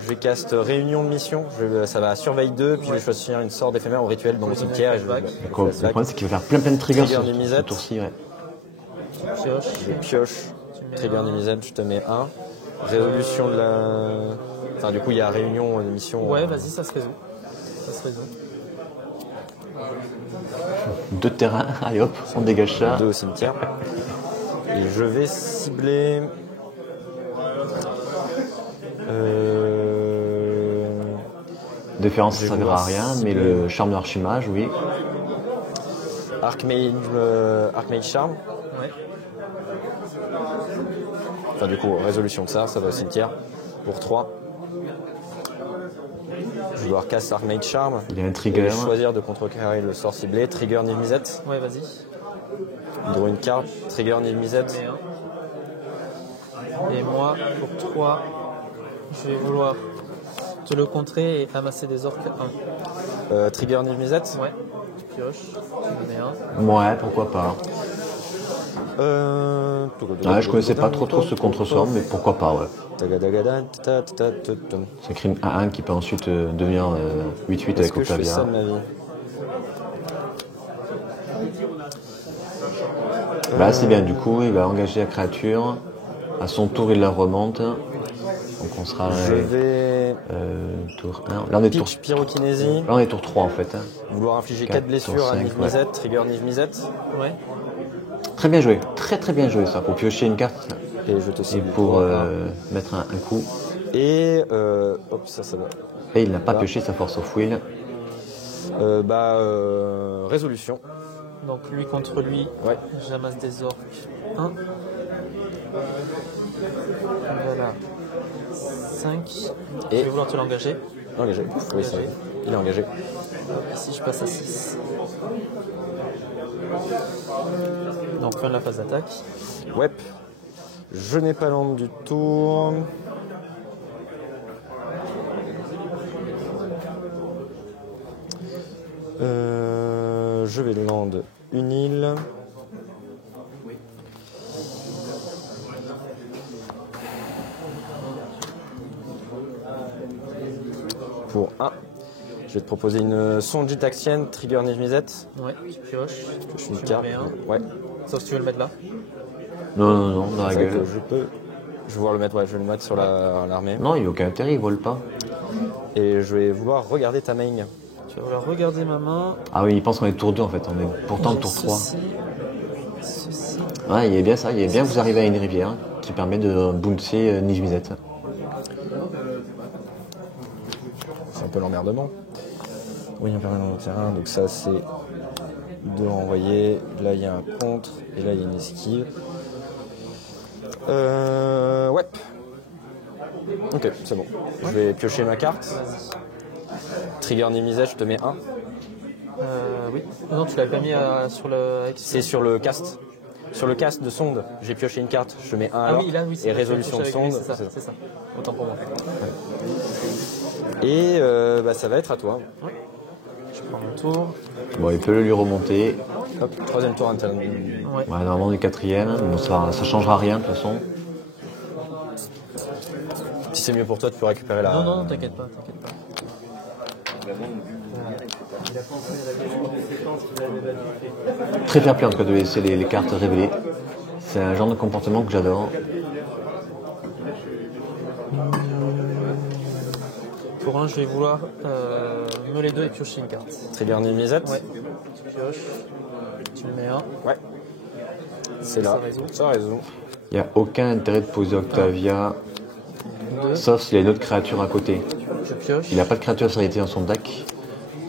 Je vais cast Réunion de mission. Ça va à Surveille 2, puis je vais choisir une sorte d'éphémère au rituel dans mon cimetière. Et je vais D'accord. Le problème, c'est qu'il va faire plein de triggers Trigger ce numisette. tour-ci. Ouais. Pioche. Je pioche. Tu mets Trigger un. numisette, je te mets 1. Résolution de la. Enfin, du coup, il y a Réunion de mission. Ouais, vas-y, ça se résout. Ça se résout. 2 de terrain, allez hop, on dégage ça. 2 au cimetière. Et je vais cibler. Déférence, je ça vais servira à voir rien, si mais le charme de l'archimage, oui. Archmage Charm. Ouais. Enfin, du coup, résolution de ça va au cimetière. Pour 3. Je vais devoir cast Archmage Charm. Il y a un Et trigger. choisir de contrecarrer le sort ciblé. Trigger Niv-Mizzet. Ouais, vas-y. Draw une carte. Trigger Niv-Mizzet. Tu mets un. Et moi, pour 3, je vais vouloir te le contrer et amasser des orques 1. Trigger Niv-Mizzet. Ouais. Tu pioches. Tu mets un. Ouais, pourquoi pas. Je connaissais pas trop ce contre-sort, mais pourquoi pas, ouais. Ça crée une 1-1 qui peut ensuite devenir 8-8 avec Est-ce que je fais ça Octavia. de ma vie? Là, c'est bien, du coup, il va engager la créature. À son tour, il la remonte. Donc on sera Je vais tour 1. Là, on est tour, pitch pyrokinésie, là, on est tour 3 en fait. vouloir infliger 4 4, blessures à cinq, Niv-Mizzet, trigger Niv-Mizzet, Ouais. Très bien joué, très bien joué ça, pour piocher une carte et je te et cible pour pour mettre un coup. Et hop, ça va. Et il n'a pas Là. pioché sa force of will. Résolution. Donc lui contre lui, Ouais. j'amasse des orques 1. Voilà. 5. Et- Je vais vouloir te l'engager. Engagé. Oui, ça va. Il est engagé. Ici, je passe à 6. Donc fin de la phase d'attaque. Ouais. Je n'ai pas l'ombre du tour. Je vais land une île. Pour 1. Je vais te proposer une sonde taxienne, trigger Niv-Mizzet. Ouais, tu pioches. Je suis une Tu carte. mets un. Ouais. Sauf si tu veux le mettre là. Non, dans la C'est vrai gueule. que je peux. Je vais vouloir le mettre, ouais, je vais le mettre sur l'armée. Non, il n'y a aucun intérêt, il vole pas. Et je vais vouloir regarder ta main. Tu vas vouloir regarder ma main. Ah oui, il pense qu'on est tour 2 en fait, on est pourtant J'ai tour 3. Ceci. Ouais, il est bien ça, il est bien vous arrivez à une rivière qui permet de bouncer Niv-Mizzet. C'est un peu l'emmerdement. Oui, un permanent de terrain, donc ça c'est de renvoyer. Là il y a un contre, et là il y a une esquive. Ouais. Ok, c'est bon. Je vais piocher ma carte. Trigger Niv-Mizzet, je te mets 1. Oui. Non, tu l'avais pas mis sur le. C'est sur le cast. Sur le cast de sonde, j'ai pioché une carte, je te mets 1 Ah alors. oui, là, oui. c'est Et vrai, résolution de tu l'as touché sonde. avec lui, c'est ça. C'est ça. Autant pour moi. Et ça va être à toi. Je prends mon tour. Bon, il peut le lui remonter. Hop, troisième tour interne. Ouais. Ouais, normalement du 4ème, bon, ça changera rien de toute façon. Si c'est mieux pour toi, tu peux récupérer la. Non, t'inquiète pas. Très fair play en tout cas de laisser les cartes révélées. C'est un genre de comportement que j'adore. Pour un, je vais vouloir me les deux et piocher une carte. Trigger Niv-Mizzet. Ouais. Tu pioches. Tu me mets un. Ouais. C'est là. Ça résout. Ça résout. Il n'y a aucun intérêt de poser Octavia, 2. sauf s'il y a une autre créature à côté. Je pioche. Il n'a pas de créature sérénité dans son deck.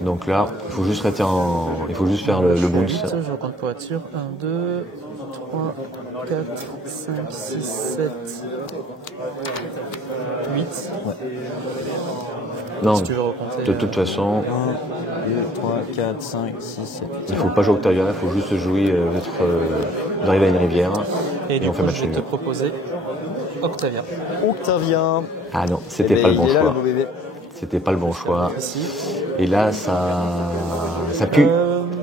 Donc là, il faut juste rester il faut juste faire le bounce. Je compte pour être sûr. 1, 2, 3, 4, 5, 6, 7, 8. Non, Si tu veux recompter. de toute façon, 1, 2, 3, 4, 5, 6, 7, 8. il faut pas jouer Octavia, il faut juste jouer d'arriver à une rivière. Et du on coup, fait match je vais nul. te proposer Octavia. Octavia. Ah non, c'était pas le bon Il est là, choix. le beau bébé. C'était pas le bon choix. Ici. Et là, ça pue.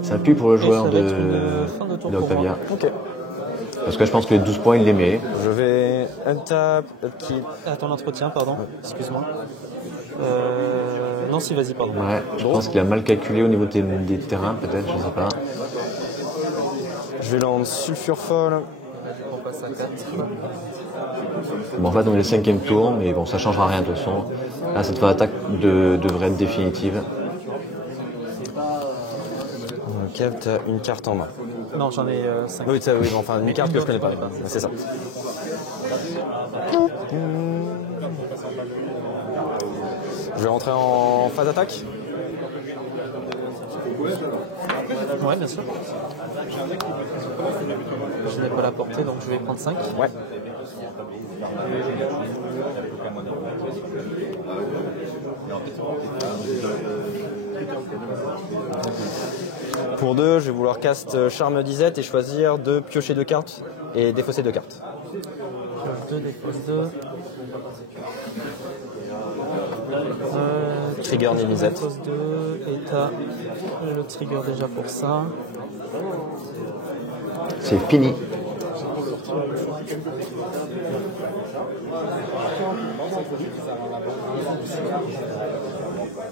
Ça pue pour le joueur ça va être une fin de tour de pour Octavia. Ok. Parce que je pense que les 12 points, il les met. Je vais untap, upkeep. À ton entretien, pardon, excuse-moi. Non, si, vas-y, pardon. Ouais, je pense qu'il a mal calculé au niveau des terrains, peut-être, je sais pas. Je vais lancer sulfure folle. On passe à 4. Bon, en fait, on est le 5e tour, mais bon, ça changera rien de toute façon. Là, cette phase d'attaque devrait être définitive. Ok, t'as une carte en main. Non, j'en ai 5. Oui, oui, enfin une carte que je connais pas. C'est ça. Je vais rentrer en phase d'attaque. Ouais, bien sûr. Je n'ai pas la portée, donc je vais prendre 5. Ouais. Pour 2, je vais vouloir cast charme disette et choisir de piocher 2 cartes et défausser 2 cartes. 2, dépose 2. Trigger Nimisette. Dépose 2, et t'as le trigger déjà pour ça. C'est fini.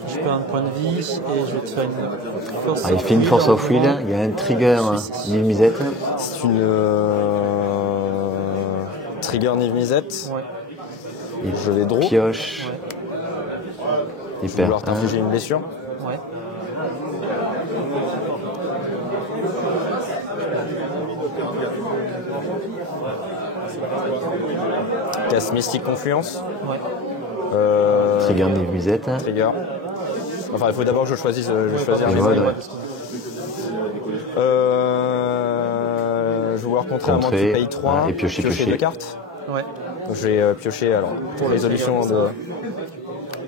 Je perds un point de vie et je vais te faire une force. Ah, il fait une force of will, il y a un trigger Nimisette. C'est une trigger Nimisette. Ouais. Il Je vais draw. pioche. Il Je vais perd vouloir t'infliger une blessure. Ouais. Casse Mystique Confluence. Ouais. Trigger Nimisette. Trigger. Enfin, il faut d'abord que je choisisse. Je vais choisir Et mes voilà. ennemis. Je vais vouloir contrer à moins que tu payes 3 et piocher. 2 cartes. Ouais. Donc, je vais piocher alors pour résolution de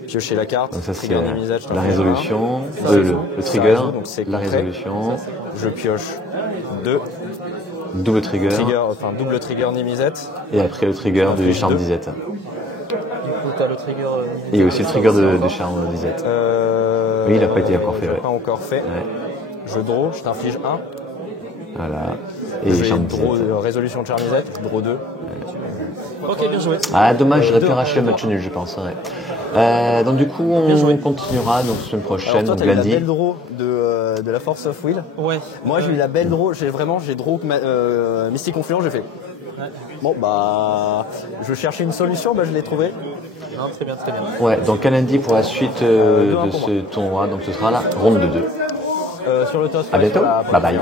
piocher la carte. Donc ça c'est Trigger Nimisette, je t'en la fais un. résolution, Ça, le ça trigger, résout, donc c'est la contré. résolution, Je pioche 2 double trigger, double trigger Nimisette. et après le trigger de Inflige charme deux. disette. Du coup, t'as le trigger. Et aussi le trigger de charme disette. Oui, il n'a pas été encore fait, ouais. Pas encore fait. Ouais. Je draw, je t'inflige 1. Voilà. Et Je vais charme draw disette. résolution de Charmisette, draw 2. Ok, bien joué. Ah dommage, j'aurais pu arracher le match nul, je pense. Ouais. Donc du coup, on continuera donc semaine prochaine, Alors toi, donc t'as eu la lundi. belle draw de la Force of Will. Ouais. Moi, j'ai eu la belle draw, j'ai draw Mystic Confluence, j'ai fait. Bon, bah, je cherchais une solution, bah, je l'ai trouvée. Non, très bien, très bien. Ouais, donc à lundi pour la suite de ce tournoi, donc ce sera la ronde de 2. Sur le toast. À bientôt, bye bye.